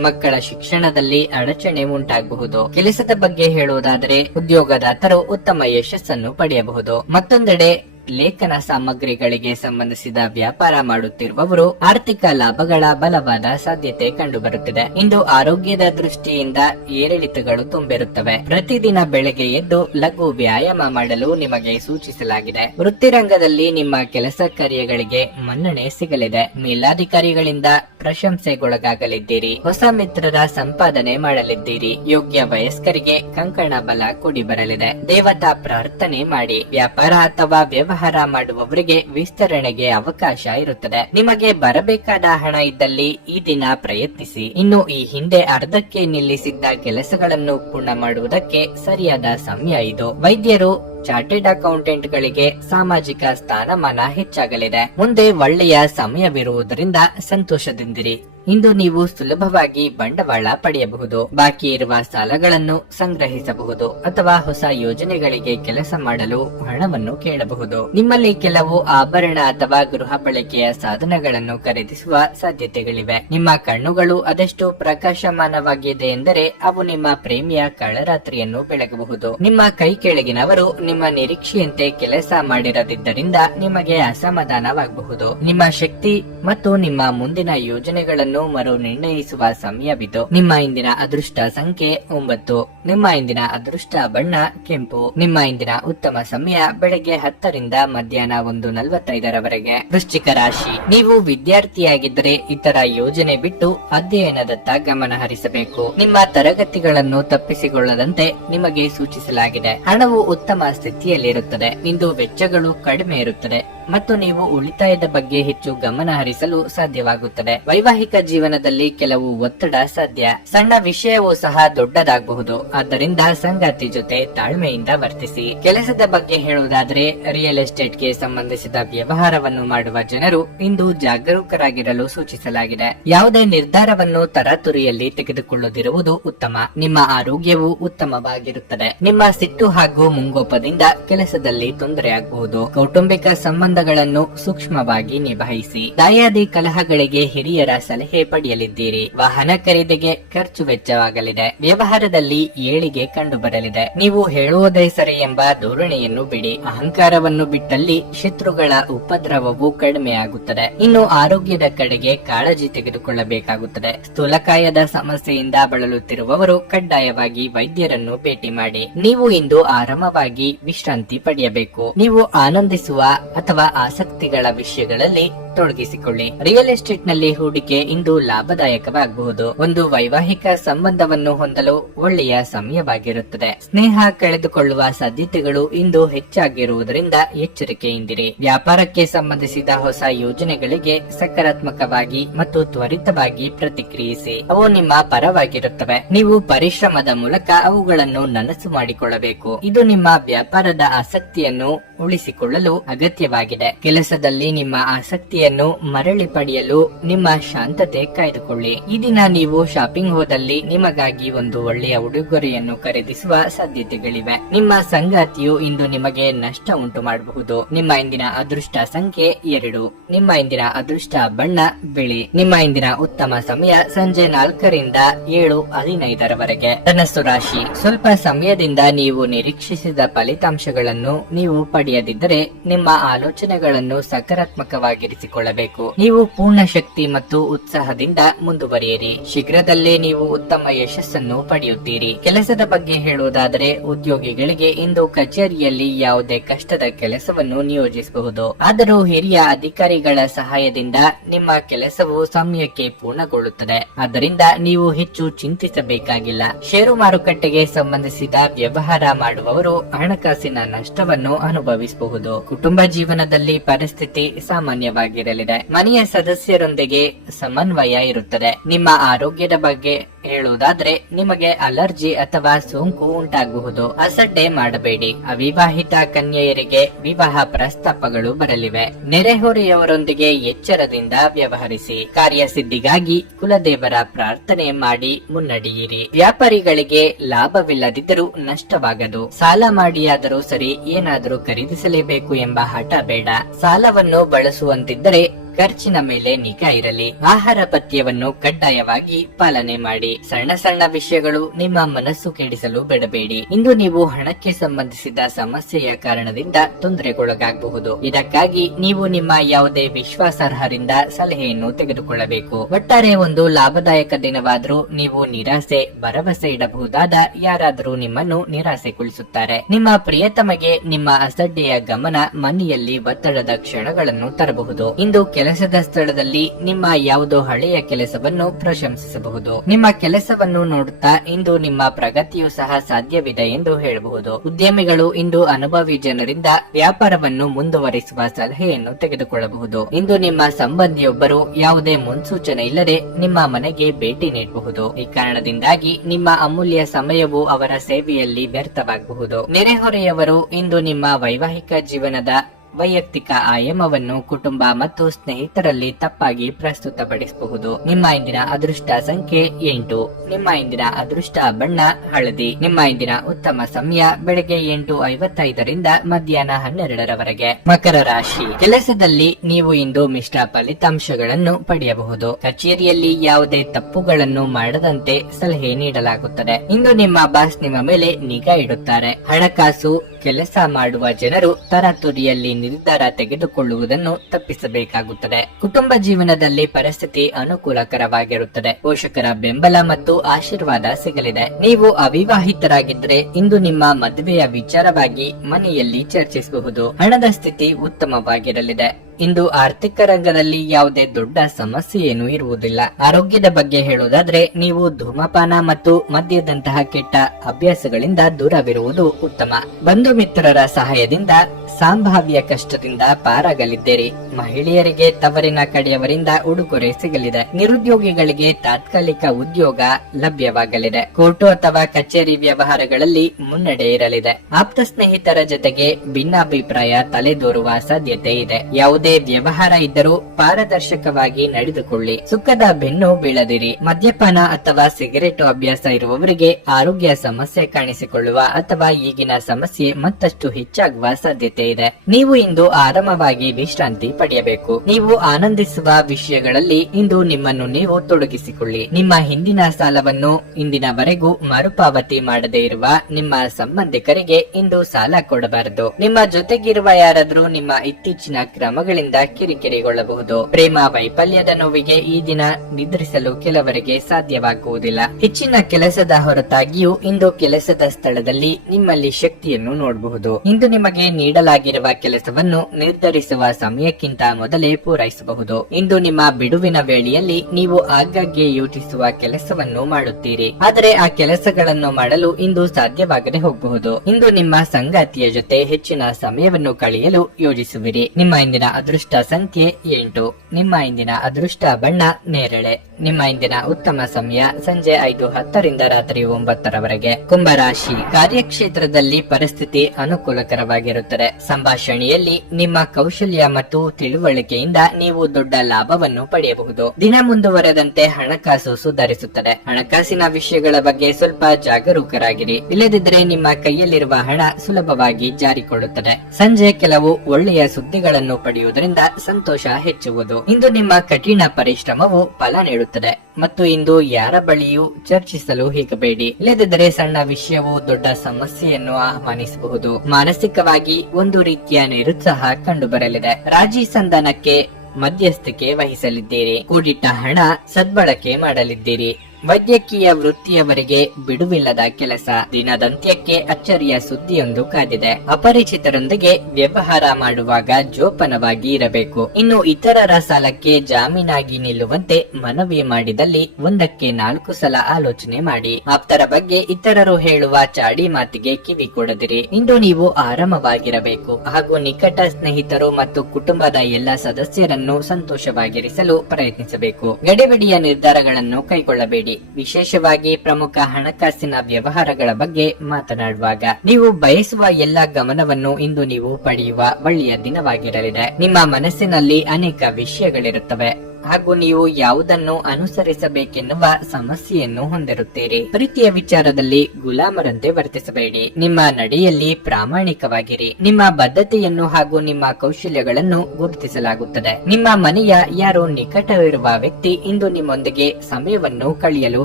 ಮಕ್ಕಳ ಶಿಕ್ಷಣದಲ್ಲಿ ಅಡಚಣೆ ಉಂಟಾಗಬಹುದು. ಕೆಲಸದ ಬಗ್ಗೆ ಹೇಳುವುದಾದರೆ ಉದ್ಯೋಗದಾತರು ಉತ್ತಮ ಯಶಸ್ಸನ್ನು ಪಡೆಯಬಹುದು. ಮತ್ತೊಂದೆಡೆ ಲೇಖನ ಸಾಮಗ್ರಿಗಳಿಗೆ ಸಂಬಂಧಿಸಿದ ವ್ಯಾಪಾರ ಮಾಡುತ್ತಿರುವವರು ಆರ್ಥಿಕ ಲಾಭಗಳ ಬಲವಾದ ಸಾಧ್ಯತೆ ಕಂಡುಬರುತ್ತಿದೆ. ಇಂದು ಆರೋಗ್ಯದ ದೃಷ್ಟಿಯಿಂದ ಏರಿಳಿತಗಳು ತುಂಬಿರುತ್ತವೆ. ಪ್ರತಿದಿನ ಬೆಳಗ್ಗೆ ಎದ್ದು ಲಘು ವ್ಯಾಯಾಮ ಮಾಡಲು ನಿಮಗೆ ಸೂಚಿಸಲಾಗಿದೆ. ವೃತ್ತಿರಂಗದಲ್ಲಿ ನಿಮ್ಮ ಕೆಲಸ ಕಾರ್ಯಗಳಿಗೆ ಮನ್ನಣೆ ಸಿಗಲಿದೆ. ಮೇಲಾಧಿಕಾರಿಗಳಿಂದ ಪ್ರಶಂಸೆಗೊಳಗಾಗಲಿದ್ದೀರಿ. ಹೊಸ ಮಿತ್ರರ ಸಂಪಾದನೆ ಮಾಡಲಿದ್ದೀರಿ. ಯೋಗ್ಯ ವಯಸ್ಕರಿಗೆ ಕಂಕಣ ಬಲ ಕೂಡಿ ಬರಲಿದೆ. ದೇವತಾ ಪ್ರಾರ್ಥನೆ ಮಾಡಿ. ವ್ಯಾಪಾರ ಅಥವಾ ವ್ಯವಹಾರ ಮಾಡುವವರಿಗೆ ವಿಸ್ತರಣೆಗೆ ಅವಕಾಶ ಇರುತ್ತದೆ. ನಿಮಗೆ ಬರಬೇಕಾದ ಹಣ ಇದ್ದಲ್ಲಿ ಈ ದಿನ ಪ್ರಯತ್ನಿಸಿ. ಇನ್ನು ಈ ಹಿಂದೆ ಅರ್ಧಕ್ಕೆ ನಿಲ್ಲಿಸಿದ್ದ ಕೆಲಸಗಳನ್ನು ಪೂರ್ಣ ಮಾಡುವುದಕ್ಕೆ ಸರಿಯಾದ ಸಮಯ ಇದು. ವೈದ್ಯರು, ಚಾರ್ಟೆಡ್ ಅಕೌಂಟೆಂಟ್ ಗಳಿಗೆ ಸಾಮಾಜಿಕ ಸ್ಥಾನಮಾನ ಹೆಚ್ಚಾಗಲಿದೆ. ಮುಂದೆ ಒಳ್ಳೆಯ ಸಮಯವಿರುವುದರಿಂದ ಸಂತೋಷದಿಂದಿರಿ. ಇಂದು ನೀವು ಸುಲಭವಾಗಿ ಬಂಡವಾಳ ಪಡೆಯಬಹುದು. ಬಾಕಿ ಇರುವ ಸಾಲಗಳನ್ನು ಸಂಗ್ರಹಿಸಬಹುದು ಅಥವಾ ಹೊಸ ಯೋಜನೆಗಳಿಗೆ ಕೆಲಸ ಮಾಡಲು ಹಣವನ್ನು ಕೇಳಬಹುದು. ನಿಮ್ಮಲ್ಲಿ ಕೆಲವು ಆಭರಣ ಅಥವಾ ಗೃಹ ಬಳಕೆಯ ಸಾಧನಗಳನ್ನು ಖರೀದಿಸುವ ಸಾಧ್ಯತೆಗಳಿವೆ. ನಿಮ್ಮ ಕಣ್ಣುಗಳು ಅದೆಷ್ಟು ಪ್ರಕಾಶಮಾನವಾಗಿದೆ ಎಂದರೆ ಅವು ನಿಮ್ಮ ಪ್ರೇಮಿಯ ಕಳ್ಳರಾತ್ರಿಯನ್ನು ಬೆಳಗಬಹುದು. ನಿಮ್ಮ ಕೈ ಕೆಳಗಿನವರು ನಿಮ್ಮ ನಿರೀಕ್ಷೆಯಂತೆ ಕೆಲಸ ಮಾಡಿರದಿದ್ದರಿಂದ ನಿಮಗೆ ಅಸಮಾಧಾನವಾಗಬಹುದು. ನಿಮ್ಮ ಶಕ್ತಿ ಮತ್ತು ನಿಮ್ಮ ಮುಂದಿನ ಯೋಜನೆಗಳನ್ನು ಮರು ನಿರ್ಣಯಿಸುವ ಸಮಯವಿದು. ನಿಮ್ಮ ಇಂದಿನ ಅದೃಷ್ಟ ಸಂಖ್ಯೆ 9. ನಿಮ್ಮ ಇಂದಿನ ಅದೃಷ್ಟ ಬಣ್ಣ ಕೆಂಪು. ನಿಮ್ಮ ಇಂದಿನ ಉತ್ತಮ ಸಮಯ ಬೆಳಗ್ಗೆ 10 ರಿಂದ ಮಧ್ಯಾಹ್ನ 1:45 ವೃಶ್ಚಿಕ ರಾಶಿ. ನೀವು ವಿದ್ಯಾರ್ಥಿಯಾಗಿದ್ದರೆ ಇತರ ಯೋಜನೆ ಬಿಟ್ಟು ಅಧ್ಯಯನದತ್ತ ಗಮನ ಹರಿಸಬೇಕು. ನಿಮ್ಮ ತರಗತಿಗಳನ್ನು ತಪ್ಪಿಸಿಕೊಳ್ಳದಂತೆ ನಿಮಗೆ ಸೂಚಿಸಲಾಗಿದೆ. ಹಣವು ಉತ್ತಮ ಸ್ಥಿತಿಯಲ್ಲಿರುತ್ತದೆ. ಇಂದು ವೆಚ್ಚಗಳು ಕಡಿಮೆ ಇರುತ್ತದೆ ಮತ್ತು ನೀವು ಉಳಿತಾಯದ ಬಗ್ಗೆ ಹೆಚ್ಚು ಗಮನ ಹರಿಸಲು ಸಾಧ್ಯವಾಗುತ್ತದೆ. ವೈವಾಹಿಕ ಜೀವನದಲ್ಲಿ ಕೆಲವು ಒತ್ತಡ ಸಾಧ್ಯ. ಸಣ್ಣ ವಿಷಯವೂ ಸಹ ದೊಡ್ಡದಾಗಬಹುದು. ಆದ್ದರಿಂದ ಸಂಗಾತಿ ಜೊತೆ ತಾಳ್ಮೆಯಿಂದ ವರ್ತಿಸಿ. ಕೆಲಸದ ಬಗ್ಗೆ ಹೇಳುವುದಾದರೆ ರಿಯಲ್ ಎಸ್ಟೇಟ್ ಗೆ ಸಂಬಂಧಿಸಿದ ವ್ಯವಹಾರವನ್ನು ಮಾಡುವ ಜನರು ಇಂದು ಜಾಗರೂಕರಾಗಿರಲು ಸೂಚಿಸಲಾಗಿದೆ. ಯಾವುದೇ ನಿರ್ಧಾರವನ್ನು ತರಾತುರಿಯಲ್ಲಿ ತೆಗೆದುಕೊಳ್ಳದಿರುವುದು ಉತ್ತಮ. ನಿಮ್ಮ ಆರೋಗ್ಯವು ಉತ್ತಮವಾಗಿರುತ್ತದೆ. ನಿಮ್ಮ ಸಿಟ್ಟು ಹಾಗೂ ಮುಂಗೋಪದಿಂದ ಕೆಲಸದಲ್ಲಿ ತೊಂದರೆಯಾಗಬಹುದು. ಕೌಟುಂಬಿಕ ಸಂಬಂಧಗಳನ್ನು ಸೂಕ್ಷ್ಮವಾಗಿ ನಿಭಾಯಿಸಿ. ದಾಯಾದಿ ಕಲಹಗಳಿಗೆ ಹಿರಿಯರ ಸಲಹೆ ಪಡೆಯಲಿದ್ದೀರಿ. ವಾಹನ ಖರೀದಿಗೆ ಖರ್ಚು ವೆಚ್ಚವಾಗಲಿದೆ. ವ್ಯವಹಾರದಲ್ಲಿ ಏಳಿಗೆ ಕಂಡು ಬರಲಿದೆ. ನೀವು ಹೇಳುವುದೇ ಸರಿ ಎಂಬ ಧೋರಣೆಯನ್ನು ಬಿಡಿ. ಅಹಂಕಾರವನ್ನು ಬಿಟ್ಟಲ್ಲಿ ಶತ್ರುಗಳ ಉಪದ್ರವವು ಕಡಿಮೆಯಾಗುತ್ತದೆ. ಇನ್ನು ಆರೋಗ್ಯದ ಕಡೆಗೆ ಕಾಳಜಿ ತೆಗೆದುಕೊಳ್ಳಬೇಕಾಗುತ್ತದೆ. ಸ್ಥೂಲಕಾಯದ ಸಮಸ್ಯೆಯಿಂದ ಬಳಲುತ್ತಿರುವವರು ಕಡ್ಡಾಯವಾಗಿ ವೈದ್ಯರನ್ನು ಭೇಟಿ ಮಾಡಿ. ನೀವು ಇಂದು ಆರಾಮವಾಗಿ ವಿಶ್ರಾಂತಿ ಪಡೆಯಬೇಕು. ನೀವು ಆನಂದಿಸುವ ಅಥವಾ ಆಸಕ್ತಿಗಳ ವಿಷಯಗಳಲ್ಲಿ ತೊಡಗಿಸಿಕೊಳ್ಳಿ. ರಿಯಲ್ ಎಸ್ಟೇಟ್ ನಲ್ಲಿ ಹೂಡಿಕೆ ಇಂದು ಲಾಭದಾಯಕವಾಗಬಹುದು. ಒಂದು ವೈವಾಹಿಕ ಸಂಬಂಧವನ್ನು ಹೊಂದಲು ಒಳ್ಳೆಯ ಸಮಯವಾಗಿರುತ್ತದೆ. ಸ್ನೇಹ ಕಳೆದುಕೊಳ್ಳುವ ಸಾಧ್ಯತೆಗಳು ಇಂದು ಹೆಚ್ಚಾಗಿರುವುದರಿಂದ ಎಚ್ಚರಿಕೆಯಿಂದಿರಿ. ವ್ಯಾಪಾರಕ್ಕೆ ಸಂಬಂಧಿಸಿದ ಹೊಸ ಯೋಜನೆಗಳಿಗೆ ಸಕಾರಾತ್ಮಕವಾಗಿ ಮತ್ತು ತ್ವರಿತವಾಗಿ ಪ್ರತಿಕ್ರಿಯಿಸಿ. ಅವು ನಿಮ್ಮ ಪರವಾಗಿರುತ್ತವೆ. ನೀವು ಪರಿಶ್ರಮದ ಮೂಲಕ ಅವುಗಳನ್ನು ನನಸು ಮಾಡಿಕೊಳ್ಳಬೇಕು. ಇದು ನಿಮ್ಮ ವ್ಯಾಪಾರದ ಆಸಕ್ತಿಯನ್ನು ಉಳಿಸಿಕೊಳ್ಳಲು ಅಗತ್ಯವಾಗಿದೆ. ಕೆಲಸದಲ್ಲಿ ನಿಮ್ಮ ಆಸಕ್ತಿಯನ್ನು ಮರಳಿ ಪಡೆಯಲು ನಿಮ್ಮ ಶಾಂತತೆ ಕಾಯ್ದುಕೊಳ್ಳಿ. ಈ ದಿನ ನೀವು ಶಾಪಿಂಗ್ ಹೋದಲ್ಲಿ ನಿಮಗಾಗಿ ಒಂದು ಒಳ್ಳೆಯ ಉಡುಗೊರೆಯನ್ನು ಖರೀದಿಸುವ ಸಾಧ್ಯತೆಗಳಿವೆ. ನಿಮ್ಮ ಸಂಗಾತಿಯು ಇಂದು ನಿಮಗೆ ನಷ್ಟ ಉಂಟು ಮಾಡಬಹುದು. ನಿಮ್ಮ ಇಂದಿನ ಅದೃಷ್ಟ ಸಂಖ್ಯೆ 2. ನಿಮ್ಮ ಇಂದಿನ ಅದೃಷ್ಟ ಬಣ್ಣ ಬಿಳಿ. ನಿಮ್ಮ ಇಂದಿನ ಉತ್ತಮ ಸಮಯ ಸಂಜೆ 4 ರಿಂದ 7:15 ಧನಸ್ಸು ರಾಶಿ. ಸ್ವಲ್ಪ ಸಮಯದಿಂದ ನೀವು ನಿರೀಕ್ಷಿಸಿದ ಫಲಿತಾಂಶಗಳನ್ನು ನೀವು ಪಡೆಯದಿದ್ದರೆ ನಿಮ್ಮ ಆಲೋಚನೆಗಳನ್ನು ಸಕಾರಾತ್ಮಕವಾಗಿರಿಸಿಕೊಳ್ಳಬೇಕು. ನೀವು ಪೂರ್ಣ ಶಕ್ತಿ ಮತ್ತು ಉತ್ಸಾಹದಿಂದ ಮುಂದುವರಿಯಿರಿ. ಶೀಘ್ರದಲ್ಲೇ ನೀವು ಉತ್ತಮ ಯಶಸ್ಸನ್ನು ಪಡೆಯುತ್ತೀರಿ. ಕೆಲಸದ ಬಗ್ಗೆ ಹೇಳುವುದಾದರೆ ಉದ್ಯೋಗಿಗಳಿಗೆ ಇಂದು ಕಚೇರಿಯಲ್ಲಿ ಯಾವುದೇ ಕಷ್ಟದ ಕೆಲಸವನ್ನು ನಿಯೋಜಿಸಬಹುದು. ಆದರೂ ಹಿರಿಯ ಅಧಿಕಾರಿಗಳ ಸಹಾಯದಿಂದ ನಿಮ್ಮ ಕೆಲಸವು ಸಮಯಕ್ಕೆ ಪೂರ್ಣಗೊಳ್ಳುತ್ತದೆ. ಆದ್ದರಿಂದ ನೀವು ಹೆಚ್ಚು ಚಿಂತಿಸಬೇಕಾಗಿಲ್ಲ. ಷೇರು ಮಾರುಕಟ್ಟೆಗೆ ಸಂಬಂಧಿಸಿದ ವ್ಯವಹಾರ ಮಾಡುವವರು ಹಣಕಾಸಿನ ನಷ್ಟವನ್ನು ಅನುಭವಿಸಬಹುದು. ಕುಟುಂಬ ಜೀವನದಲ್ಲಿ ಪರಿಸ್ಥಿತಿ ಸಾಮಾನ್ಯವಾಗಿರಲಿದೆ. ಮನೆಯ ಸದಸ್ಯರೊಂದಿಗೆ ಸಮನ್ವಯ ಇರುತ್ತದೆ. ನಿಮ್ಮ ಆರೋಗ್ಯದ ಬಗ್ಗೆ ಹೇಳುವುದಾದ್ರೆ ನಿಮಗೆ ಅಲರ್ಜಿ ಅಥವಾ ಸೋಂಕು ಉಂಟಾಗಬಹುದು. ಅಸಡ್ಡೆ ಮಾಡಬೇಡಿ. ಅವಿವಾಹಿತ ಕನ್ಯೆಯರಿಗೆ ವಿವಾಹ ಪ್ರಸ್ತಾಪಗಳು ಬರಲಿವೆ. ನೆರೆಹೊರೆಯವರೊಂದಿಗೆ ಎಚ್ಚರದಿಂದ ವ್ಯವಹರಿಸಿ. ಕಾರ್ಯಸಿದ್ಧಿಗಾಗಿ ಕುಲದೇವರ ಪ್ರಾರ್ಥನೆ ಮಾಡಿ ಮುನ್ನಡೆಯಿರಿ. ವ್ಯಾಪಾರಿಗಳಿಗೆ ಲಾಭವಿಲ್ಲದಿದ್ದರೂ ನಷ್ಟವಾಗದು. ಸಾಲ ಮಾಡಿಯಾದರೂ ಸರಿ ಏನಾದರೂ ಖರೀದಿಸಲೇಬೇಕು ಎಂಬ ಹಠ ಬೇಡ. ಸಾಲವನ್ನು ಬಳಸುವಂತಿದ್ದರೆ ಖರ್ಚಿನ ಮೇಲೆ ನಿಗಾ ಇರಲಿ. ಆಹಾರ ಪಥ್ಯವನ್ನು ಕಡ್ಡಾಯವಾಗಿ ಪಾಲನೆ ಮಾಡಿ. ಸಣ್ಣ ಸಣ್ಣ ವಿಷಯಗಳು ನಿಮ್ಮ ಮನಸ್ಸು ಕೆಡಿಸಲು ಬಿಡಬೇಡಿ. ಇಂದು ನೀವು ಹಣಕ್ಕೆ ಸಂಬಂಧಿಸಿದ ಸಮಸ್ಯೆಯ ಕಾರಣದಿಂದ ತೊಂದರೆಗೊಳಗಾಗಬಹುದು. ಇದಕ್ಕಾಗಿ ನೀವು ನಿಮ್ಮ ಯಾವುದೇ ವಿಶ್ವಾಸಾರ್ಹರಿಂದ ಸಲಹೆಯನ್ನು ತೆಗೆದುಕೊಳ್ಳಬೇಕು. ಒಟ್ಟಾರೆ ಒಂದು ಲಾಭದಾಯಕ ದಿನವಾದರೂ ನೀವು ನಿರಾಸೆ ಭರವಸೆ ಇಡಬಹುದಾದ ಯಾರಾದರೂ ನಿಮ್ಮನ್ನು ನಿರಾಸೆಗೊಳಿಸುತ್ತಾರೆ. ನಿಮ್ಮ ಪ್ರಿಯತಮಗೆ ನಿಮ್ಮ ಅಸಡ್ಡೆಯ ಗಮನ ಮನೆಯಲ್ಲಿ ಒತ್ತಡದ ಕ್ಷಣಗಳನ್ನು ತರಬಹುದು. ಇಂದು ಕೆಲಸದ ಸ್ಥಳದಲ್ಲಿ ನಿಮ್ಮ ಯಾವುದೋ ಹಳೆಯ ಕೆಲಸವನ್ನು ಪ್ರಶಂಸಿಸಬಹುದು. ನಿಮ್ಮ ಕೆಲಸವನ್ನು ನೋಡುತ್ತಾ ಇಂದು ನಿಮ್ಮ ಪ್ರಗತಿಯು ಸಹ ಸಾಧ್ಯವಿದೆ ಎಂದು ಹೇಳಬಹುದು. ಉದ್ಯಮಿಗಳು ಇಂದು ಅನುಭವಿ ಜನರಿಂದ ವ್ಯಾಪಾರವನ್ನು ಮುಂದುವರಿಸುವ ಸಲಹೆಯನ್ನು ತೆಗೆದುಕೊಳ್ಳಬಹುದು. ಇಂದು ನಿಮ್ಮ ಸಂಬಂಧಿಯೊಬ್ಬರು ಯಾವುದೇ ಮುನ್ಸೂಚನೆ ಇಲ್ಲದೆ ನಿಮ್ಮ ಮನೆಗೆ ಭೇಟಿ ನೀಡಬಹುದು. ಈ ಕಾರಣದಿಂದಾಗಿ ನಿಮ್ಮ ಅಮೂಲ್ಯ ಸಮಯವು ಅವರ ಸೇವೆಯಲ್ಲಿ ವ್ಯರ್ಥವಾಗಬಹುದು. ನೆರೆಹೊರೆಯವರು ಇಂದು ನಿಮ್ಮ ವೈವಾಹಿಕ ಜೀವನದ ವೈಯಕ್ತಿಕ ಆಯಾಮವನ್ನು ಕುಟುಂಬ ಮತ್ತು ಸ್ನೇಹಿತರಲ್ಲಿ ತಪ್ಪಾಗಿ ಪ್ರಸ್ತುತಪಡಿಸಬಹುದು. ನಿಮ್ಮ ಇಂದಿನ ಅದೃಷ್ಟ ಸಂಖ್ಯೆ 8. ನಿಮ್ಮ ಇಂದಿನ ಅದೃಷ್ಟ ಬಣ್ಣ ಹಳದಿ. ನಿಮ್ಮ ಇಂದಿನ ಉತ್ತಮ ಸಮಯ ಬೆಳಗ್ಗೆ 8:55ರಿಂದ ಮಧ್ಯಾಹ್ನ 12ರವರೆಗೆ. ಮಕರ ರಾಶಿ. ಕೆಲಸದಲ್ಲಿ ನೀವು ಇಂದು ಮಿಶ್ರ ಫಲಿತಾಂಶಗಳನ್ನು ಪಡೆಯಬಹುದು. ಕಚೇರಿಯಲ್ಲಿ ಯಾವುದೇ ತಪ್ಪುಗಳನ್ನು ಮಾಡದಂತೆ ಸಲಹೆ ನೀಡಲಾಗುತ್ತದೆ. ಇಂದು ನಿಮ್ಮ ಬಾಸ್ ನಿಮ್ಮ ಮೇಲೆ ನಿಗಾ ಇಡುತ್ತಾರೆ. ಹಣಕಾಸು ಕೆಲಸ ಮಾಡುವ ಜನರು ತರಾತುರಿಯಲ್ಲಿ ನಿರ್ಧಾರ ತೆಗೆದುಕೊಳ್ಳುವುದನ್ನು ತಪ್ಪಿಸಬೇಕಾಗುತ್ತದೆ. ಕುಟುಂಬ ಜೀವನದಲ್ಲಿ ಪರಿಸ್ಥಿತಿ ಅನುಕೂಲಕರವಾಗಿರುತ್ತದೆ. ಪೋಷಕರ ಬೆಂಬಲ ಮತ್ತು ಆಶೀರ್ವಾದ ಸಿಗಲಿದೆ. ನೀವು ಅವಿವಾಹಿತರಾಗಿದ್ದರೆ ಇಂದು ನಿಮ್ಮ ಮದುವೆಯ ವಿಚಾರವಾಗಿ ಮನೆಯಲ್ಲಿ ಚರ್ಚಿಸಬಹುದು. ಹಣದ ಸ್ಥಿತಿ ಉತ್ತಮವಾಗಿರಲಿದೆ. ಇಂದು ಆರ್ಥಿಕ ರಂಗದಲ್ಲಿ ಯಾವುದೇ ದೊಡ್ಡ ಸಮಸ್ಯೆ ಏನೂ ಇರುವುದಿಲ್ಲ. ಆರೋಗ್ಯದ ಬಗ್ಗೆ ಹೇಳುವುದಾದ್ರೆ ನೀವು ಧೂಮಪಾನ ಮತ್ತು ಮದ್ಯದಂತಹ ಕೆಟ್ಟ ಅಭ್ಯಾಸಗಳಿಂದ ದೂರವಿರುವುದು ಉತ್ತಮ. ಬಂಧು ಮಿತ್ರರ ಸಹಾಯದಿಂದ ಸಂಭಾವ್ಯ ಕಷ್ಟದಿಂದ ಪಾರಾಗಲಿದ್ದೀರಿ. ಮಹಿಳೆಯರಿಗೆ ತವರಿನ ಕಡೆಯವರಿಂದ ಉಡುಗೊರೆ ಸಿಗಲಿದೆ. ನಿರುದ್ಯೋಗಿಗಳಿಗೆ ತಾತ್ಕಾಲಿಕ ಉದ್ಯೋಗ ಲಭ್ಯವಾಗಲಿದೆ. ಕೋರ್ಟು ಅಥವಾ ಕಚೇರಿ ವ್ಯವಹಾರಗಳಲ್ಲಿ ಮುನ್ನಡೆ ಇರಲಿದೆ. ಆಪ್ತ ಸ್ನೇಹಿತರ ಜೊತೆಗೆ ಭಿನ್ನಾಭಿಪ್ರಾಯ ತಲೆದೋರುವ ಸಾಧ್ಯತೆ ಇದೆ. ಯಾವುದೇ ವ್ಯವಹಾರ ಇದ್ದರೂ ಪಾರದರ್ಶಕವಾಗಿ ನಡೆದುಕೊಳ್ಳಿ. ಸುಖದ ಬೆನ್ನು ಬೀಳದಿರಿ. ಮದ್ಯಪಾನ ಅಥವಾ ಸಿಗರೇಟು ಅಭ್ಯಾಸ ಇರುವವರಿಗೆ ಆರೋಗ್ಯ ಸಮಸ್ಯೆ ಕಾಣಿಸಿಕೊಳ್ಳುವ ಅಥವಾ ಈಗಿನ ಸಮಸ್ಯೆ ಮತ್ತಷ್ಟು ಹೆಚ್ಚಾಗುವ ಸಾಧ್ಯತೆ ಇದೆ. ನೀವು ಇಂದು ಆರಾಮವಾಗಿ ವಿಶ್ರಾಂತಿ ಪಡೆಯಬೇಕು. ನೀವು ಆನಂದಿಸುವ ವಿಷಯಗಳಲ್ಲಿ ಇಂದು ನಿಮ್ಮನ್ನು ನೀವು ತೊಡಗಿಸಿಕೊಳ್ಳಿ. ನಿಮ್ಮ ಹಿಂದಿನ ಸಾಲವನ್ನು ಇಂದಿನವರೆಗೂ ಮರುಪಾವತಿ ಮಾಡದೇ ಇರುವ ನಿಮ್ಮ ಸಂಬಂಧಿಕರಿಗೆ ಇಂದು ಸಾಲ ಕೊಡಬಾರದು. ನಿಮ್ಮ ಜೊತೆಗಿರುವ ಯಾರಾದರೂ ನಿಮ್ಮ ಇತ್ತೀಚಿನ ಕ್ರಮಗಳಿಂದ ಕಿರಿಕಿರಿಗೊಳ್ಳಬಹುದು. ಪ್ರೇಮ ವೈಫಲ್ಯದ ನೋವಿಗೆ ಈ ದಿನ ನಿದ್ರಿಸಲು ಕೆಲವರಿಗೆ ಸಾಧ್ಯವಾಗುವುದಿಲ್ಲ. ಹೆಚ್ಚಿನ ಕೆಲಸದ ಹೊರತಾಗಿಯೂ ಇಂದು ಕೆಲಸದ ಸ್ಥಳದಲ್ಲಿ ನಿಮ್ಮಲ್ಲಿ ಶಕ್ತಿಯನ್ನು ನೋಡಬಹುದು. ಇಂದು ನಿಮಗೆ ನೀಡಲಾಗಿರುವ ಕೆಲಸವನ್ನು ನಿರ್ಧರಿಸುವ ಸಮಯಕ್ಕಿಂತ ಮೊದಲೇ ಪೂರೈಸಬಹುದು. ಇಂದು ನಿಮ್ಮ ಬಿಡುವಿನ ವೇಳೆಯಲ್ಲಿ ನೀವು ಆಗಾಗ್ಗೆ ಯೋಚಿಸುವ ಕೆಲಸವನ್ನು ಮಾಡುತ್ತೀರಿ. ಆದರೆ ಆ ಕೆಲಸಗಳನ್ನು ಮಾಡಲು ಇಂದು ಸಾಧ್ಯವಾಗದೆ ಹೋಗಬಹುದು. ಇಂದು ನಿಮ್ಮ ಸಂಗಾತಿಯ ಜೊತೆ ಹೆಚ್ಚಿನ ಸಮಯವನ್ನು ಕಳೆಯಲು ಯೋಜಿಸುವಿರಿ. ನಿಮ್ಮ ಇಂದಿನ ಅದೃಷ್ಟ ಸಂಖ್ಯೆ 8. ನಿಮ್ಮ ಇಂದಿನ ಅದೃಷ್ಟ ಬಣ್ಣ ನೇರಳೆ. ನಿಮ್ಮ ಇಂದಿನ ಉತ್ತಮ ಸಮಯ ಸಂಜೆ 5:10ರಿಂದ ರಾತ್ರಿ 9ರವರೆಗೆ. ಕುಂಭರಾಶಿ. ಕಾರ್ಯಕ್ಷೇತ್ರದಲ್ಲಿ ಪರಿಸ್ಥಿತಿ ಅನುಕೂಲಕರವಾಗಿರುತ್ತದೆ. ಸಂಭಾಷಣೆಯಲ್ಲಿ ನಿಮ್ಮ ಕೌಶಲ್ಯ ಮತ್ತು ತಿಳುವಳಿಕೆಯಿಂದ ನೀವು ದೊಡ್ಡ ಲಾಭವನ್ನು ಪಡೆಯಬಹುದು. ದಿನ ಮುಂದುವರೆದಂತೆ ಹಣಕಾಸು ಸುಧಾರಿಸುತ್ತದೆ. ಹಣಕಾಸಿನ ವಿಷಯಗಳ ಬಗ್ಗೆ ಸ್ವಲ್ಪ ಜಾಗರೂಕರಾಗಿರಿ. ಇಲ್ಲದಿದ್ದರೆ ನಿಮ್ಮ ಕೈಯಲ್ಲಿರುವ ಹಣ ಸುಲಭವಾಗಿ ಜಾರಿಕೊಳ್ಳುತ್ತದೆ. ಸಂಜೆ ಕೆಲವು ಒಳ್ಳೆಯ ಸುದ್ದಿಗಳನ್ನು ಪಡೆಯುವುದರಿಂದ ಸಂತೋಷ ಹೆಚ್ಚುವುದು. ಇಂದು ನಿಮ್ಮ ಕಠಿಣ ಪರಿಶ್ರಮವು ಫಲ ನೀಡುತ್ತದೆ ಮತ್ತು ಇಂದು ಯಾರ ಬಳಿಯೂ ಚರ್ಚಿಸಲು ಹೋಗಬೇಡಿ. ಇಲ್ಲದಿದ್ದರೆ ಸಣ್ಣ ವಿಷಯವು ದೊಡ್ಡ ಸಮಸ್ಯೆಯನ್ನು ಆಹ್ವಾನಿಸಬಹುದು. ಮಾನಸಿಕವಾಗಿ ಒಂದು ರೀತಿಯ ನಿರುತ್ಸಾಹ ಕಂಡುಬರಲಿದೆ. ರಾಜಿ ಸಂಧಾನಕ್ಕೆ ಮಧ್ಯಸ್ಥಿಕೆ ವಹಿಸಲಿದ್ದೀರಿ. ಕೂಡಿಟ್ಟ ಹಣ ಸದ್ಬಳಕೆ ಮಾಡಲಿದ್ದೀರಿ. ವೈದ್ಯಕೀಯ ವೃತ್ತಿಯವರಿಗೆ ಬಿಡುವಿಲ್ಲದ ಕೆಲಸ. ದಿನದಂತ್ಯಕ್ಕೆ ಅಚ್ಚರಿಯ ಸುದ್ದಿಯೊಂದು ಕಾದಿದೆ. ಅಪರಿಚಿತರೊಂದಿಗೆ ವ್ಯವಹಾರ ಮಾಡುವಾಗ ಜೋಪಾನವಾಗಿ ಇರಬೇಕು. ಇನ್ನು ಇತರರ ಸಾಲಕ್ಕೆ ಜಾಮೀನಾಗಿ ನಿಲ್ಲುವಂತೆ ಮನವಿ ಮಾಡಿದಲ್ಲಿ 1ಕ್ಕೆ 4 ಸಲ ಆಲೋಚನೆ ಮಾಡಿ. ಆಪ್ತರ ಬಗ್ಗೆ ಇತರರು ಹೇಳುವ ಚಾಡಿ ಮಾತಿಗೆ ಕಿವಿ ಕೊಡದಿರಿ. ಇಂದು ನೀವು ಆರಾಮವಾಗಿರಬೇಕು ಹಾಗೂ ನಿಕಟ ಸ್ನೇಹಿತರು ಮತ್ತು ಕುಟುಂಬದ ಎಲ್ಲ ಸದಸ್ಯರನ್ನು ಸಂತೋಷವಾಗಿರಿಸಲು ಪ್ರಯತ್ನಿಸಬೇಕು. ಗಡಿಬಿಡಿಯ ನಿರ್ಧಾರಗಳನ್ನು ಕೈಗೊಳ್ಳಬೇಡಿ. ವಿಶೇಷವಾಗಿ ಪ್ರಮುಖ ಹಣಕಾಸಿನ ವ್ಯವಹಾರಗಳ ಬಗ್ಗೆ ಮಾತನಾಡುವಾಗ ನೀವು ಬಯಸುವ ಎಲ್ಲ ಗಮನವನ್ನು ಇಂದು ನೀವು ಪಡೆಯುವ ಒಳ್ಳೆಯ ದಿನವಾಗಿರಲಿದೆ. ನಿಮ್ಮ ಮನಸ್ಸಿನಲ್ಲಿ ಅನೇಕ ವಿಷಯಗಳಿರುತ್ತವೆ. ಹಾಗೂ ನೀವು ಯಾವುದನ್ನು ಅನುಸರಿಸಬೇಕೆನ್ನುವ ಸಮಸ್ಯೆಯನ್ನು ಹೊಂದಿರುತ್ತೀರಿ. ಪ್ರೀತಿಯ ವಿಚಾರದಲ್ಲಿ ಗುಲಾಮರಂತೆ ವರ್ತಿಸಬೇಡಿ. ನಿಮ್ಮ ನಡೆಯಲ್ಲಿ ಪ್ರಾಮಾಣಿಕವಾಗಿರಿ. ನಿಮ್ಮ ಬದ್ಧತೆಯನ್ನು ಹಾಗೂ ನಿಮ್ಮ ಕೌಶಲ್ಯಗಳನ್ನು ಗುರುತಿಸಲಾಗುತ್ತದೆ. ನಿಮ್ಮ ಮನೆಯ ಯಾರೋ ನಿಕಟವಿರುವ ವ್ಯಕ್ತಿ ಇಂದು ನಿಮ್ಮೊಂದಿಗೆ ಸಮಯವನ್ನು ಕಳೆಯಲು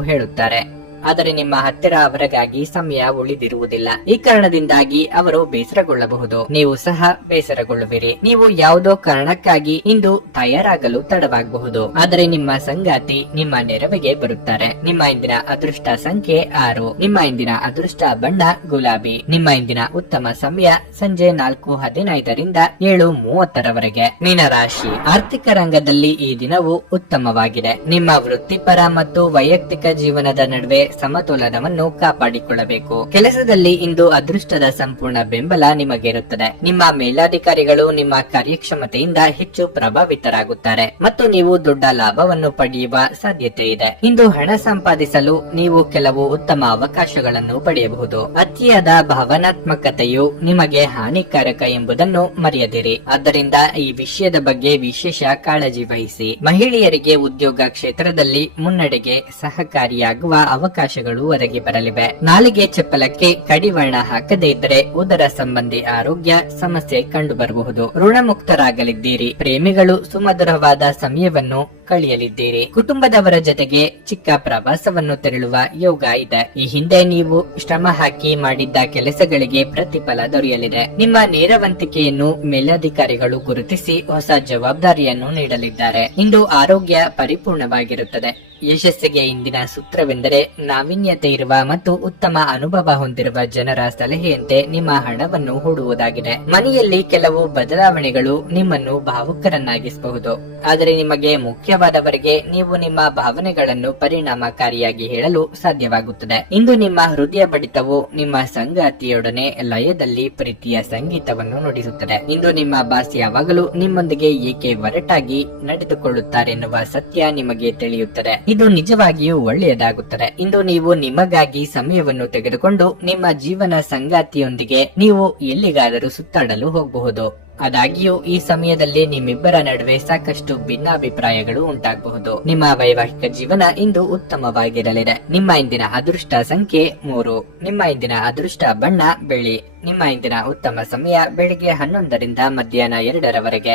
ಹೇಳುತ್ತಾರೆ, ಆದರೆ ನಿಮ್ಮ ಹತ್ತಿರ ಅವರಿಗಾಗಿ ಸಮಯ ಉಳಿದಿರುವುದಿಲ್ಲ. ಈ ಕಾರಣದಿಂದಾಗಿ ಅವರು ಬೇಸರಗೊಳ್ಳಬಹುದು, ನೀವು ಸಹ ಬೇಸರಗೊಳ್ಳುವಿರಿ. ನೀವು ಯಾವುದೋ ಕಾರಣಕ್ಕಾಗಿ ಇಂದು ತಯಾರಾಗಲು ತಡವಾಗಬಹುದು, ಆದರೆ ನಿಮ್ಮ ಸಂಗಾತಿ ನಿಮ್ಮ ನೆರವಿಗೆ ಬರುತ್ತಾರೆ. ನಿಮ್ಮ ಇಂದಿನ ಅದೃಷ್ಟ ಸಂಖ್ಯೆ 6. ನಿಮ್ಮ ಇಂದಿನ ಅದೃಷ್ಟ ಬಣ್ಣ ಗುಲಾಬಿ. ನಿಮ್ಮ ಇಂದಿನ ಉತ್ತಮ ಸಮಯ ಸಂಜೆ 4:15 7:30 ಮೀನರಾಶಿ. ಆರ್ಥಿಕ ರಂಗದಲ್ಲಿ ಈ ದಿನವು ಉತ್ತಮವಾಗಿದೆ. ನಿಮ್ಮ ವೃತ್ತಿಪರ ಮತ್ತು ವೈಯಕ್ತಿಕ ಜೀವನದ ನಡುವೆ ಸಮತೋಲನವನ್ನು ಕಾಪಾಡಿಕೊಳ್ಳಬೇಕು. ಕೆಲಸದಲ್ಲಿ ಇಂದು ಅದೃಷ್ಟದ ಸಂಪೂರ್ಣ ಬೆಂಬಲ ನಿಮಗಿರುತ್ತದೆ. ನಿಮ್ಮ ಮೇಲಾಧಿಕಾರಿಗಳು ನಿಮ್ಮ ಕಾರ್ಯಕ್ಷಮತೆಯಿಂದ ಹೆಚ್ಚು ಪ್ರಭಾವಿತರಾಗುತ್ತಾರೆ ಮತ್ತು ನೀವು ದೊಡ್ಡ ಲಾಭವನ್ನು ಪಡೆಯುವ ಸಾಧ್ಯತೆ ಇದೆ. ಇಂದು ಹಣ ಸಂಪಾದಿಸಲು ನೀವು ಕೆಲವು ಉತ್ತಮ ಅವಕಾಶಗಳನ್ನು ಪಡೆಯಬಹುದು. ಅತಿಯಾದ ಭಾವನಾತ್ಮಕತೆಯು ನಿಮಗೆ ಹಾನಿಕಾರಕ ಎಂಬುದನ್ನು ಮರೆಯದಿರಿ. ಆದ್ದರಿಂದ ಈ ವಿಷಯದ ಬಗ್ಗೆ ವಿಶೇಷ ಕಾಳಜಿ ವಹಿಸಿ. ಮಹಿಳೆಯರಿಗೆ ಉದ್ಯೋಗ ಕ್ಷೇತ್ರದಲ್ಲಿ ಮುನ್ನಡೆಗೆ ಸಹಕಾರಿಯಾಗುವ ಅವಕಾಶಗಳು ಒದಗಿ ಬರಲಿವೆ. ನಾಲಿಗೆ ಚಪ್ಪಲಕ್ಕೆ ಕಡಿವಾಣ ಹಾಕದೇ ಇದ್ದರೆ ಉದರ ಸಂಬಂಧಿ ಆರೋಗ್ಯ ಸಮಸ್ಯೆ ಕಂಡು ಬರಬಹುದು. ಋಣಮುಕ್ತರಾಗಲಿದ್ದೀರಿ. ಪ್ರೇಮಿಗಳು ಸುಮಧುರವಾದ ಸಮಯವನ್ನು ಕಳೆಯಲಿದ್ದೀರಿ. ಕುಟುಂಬದವರ ಜೊತೆಗೆ ಚಿಕ್ಕ ಪ್ರವಾಸವನ್ನು ತೆರಳುವ ಯೋಗ ಇದೆ. ಈ ಹಿಂದೆ ನೀವು ಶ್ರಮ ಹಾಕಿ ಮಾಡಿದ್ದ ಕೆಲಸಗಳಿಗೆ ಪ್ರತಿಫಲ ದೊರೆಯಲಿದೆ. ನಿಮ್ಮ ನೇರವಂತಿಕೆಯನ್ನು ಮೇಲಧಿಕಾರಿಗಳು ಗುರುತಿಸಿ ಹೊಸ ಜವಾಬ್ದಾರಿಯನ್ನು ನೀಡಲಿದ್ದಾರೆ. ಇಂದು ಆರೋಗ್ಯ ಪರಿಪೂರ್ಣವಾಗಿರುತ್ತದೆ. ಯಶಸ್ಸಿಗೆ ಇಂದಿನ ಸೂತ್ರವೆಂದರೆ ನಾವೀನ್ಯತೆ ಇರುವ ಮತ್ತು ಉತ್ತಮ ಅನುಭವ ಹೊಂದಿರುವ ಜನರ ಸಲಹೆಯಂತೆ ನಿಮ್ಮ ಹಣವನ್ನು ಹೂಡುವುದಾಗಿದೆ. ಮನೆಯಲ್ಲಿ ಕೆಲವು ಬದಲಾವಣೆಗಳು ನಿಮ್ಮನ್ನು ಭಾವುಕರನ್ನಾಗಿಸಬಹುದು, ಆದರೆ ನಿಮಗೆ ಮುಖ್ಯವಾದವರಿಗೆ ನೀವು ನಿಮ್ಮ ಭಾವನೆಗಳನ್ನು ಪರಿಣಾಮಕಾರಿಯಾಗಿ ಹೇಳಲು ಸಾಧ್ಯವಾಗುತ್ತದೆ. ಇಂದು ನಿಮ್ಮ ಹೃದಯ ಬಡಿತವು ನಿಮ್ಮ ಸಂಗಾತಿಯೊಡನೆ ಲಯದಲ್ಲಿ ಪ್ರೀತಿಯ ಸಂಗೀತವನ್ನು ನುಡಿಸುತ್ತದೆ. ಇಂದು ನಿಮ್ಮ ಬಾಸ್ ಯಾವಾಗಲೂ ನಿಮ್ಮೊಂದಿಗೆ ಏಕೆ ಒರಟಾಗಿ ನಡೆದುಕೊಳ್ಳುತ್ತಾರೆನ್ನುವ ಸತ್ಯ ನಿಮಗೆ ತಿಳಿಯುತ್ತದೆ. ಇದು ನಿಜವಾಗಿಯೂ ಒಳ್ಳೆಯದಾಗುತ್ತದೆ. ಇಂದು ನೀವು ನಿಮಗಾಗಿ ಸಮಯವನ್ನು ತೆಗೆದುಕೊಂಡು ನಿಮ್ಮ ಜೀವನ ಸಂಗಾತಿಯೊಂದಿಗೆ ನೀವು ಎಲ್ಲಿಗಾದರೂ ಸುತ್ತಾಡಲು ಹೋಗಬಹುದು. ಆದಾಗ್ಯೂ ಈ ಸಮಯದಲ್ಲಿ ನಿಮ್ಮಿಬ್ಬರ ನಡುವೆ ಸಾಕಷ್ಟು ಭಿನ್ನಾಭಿಪ್ರಾಯಗಳು ಉಂಟಾಗಬಹುದು. ನಿಮ್ಮ ವೈವಾಹಿಕ ಜೀವನ ಇಂದು ಉತ್ತಮವಾಗಿರಲಿದೆ. ನಿಮ್ಮ ಇಂದಿನ ಅದೃಷ್ಟ ಸಂಖ್ಯೆ 3. ನಿಮ್ಮ ಇಂದಿನ ಅದೃಷ್ಟ ಬಣ್ಣ ಬಿಳಿ. ನಿಮ್ಮ ಇಂದಿನ ಉತ್ತಮ ಸಮಯ ಬೆಳಿಗ್ಗೆ 11 ಮಧ್ಯಾಹ್ನ 2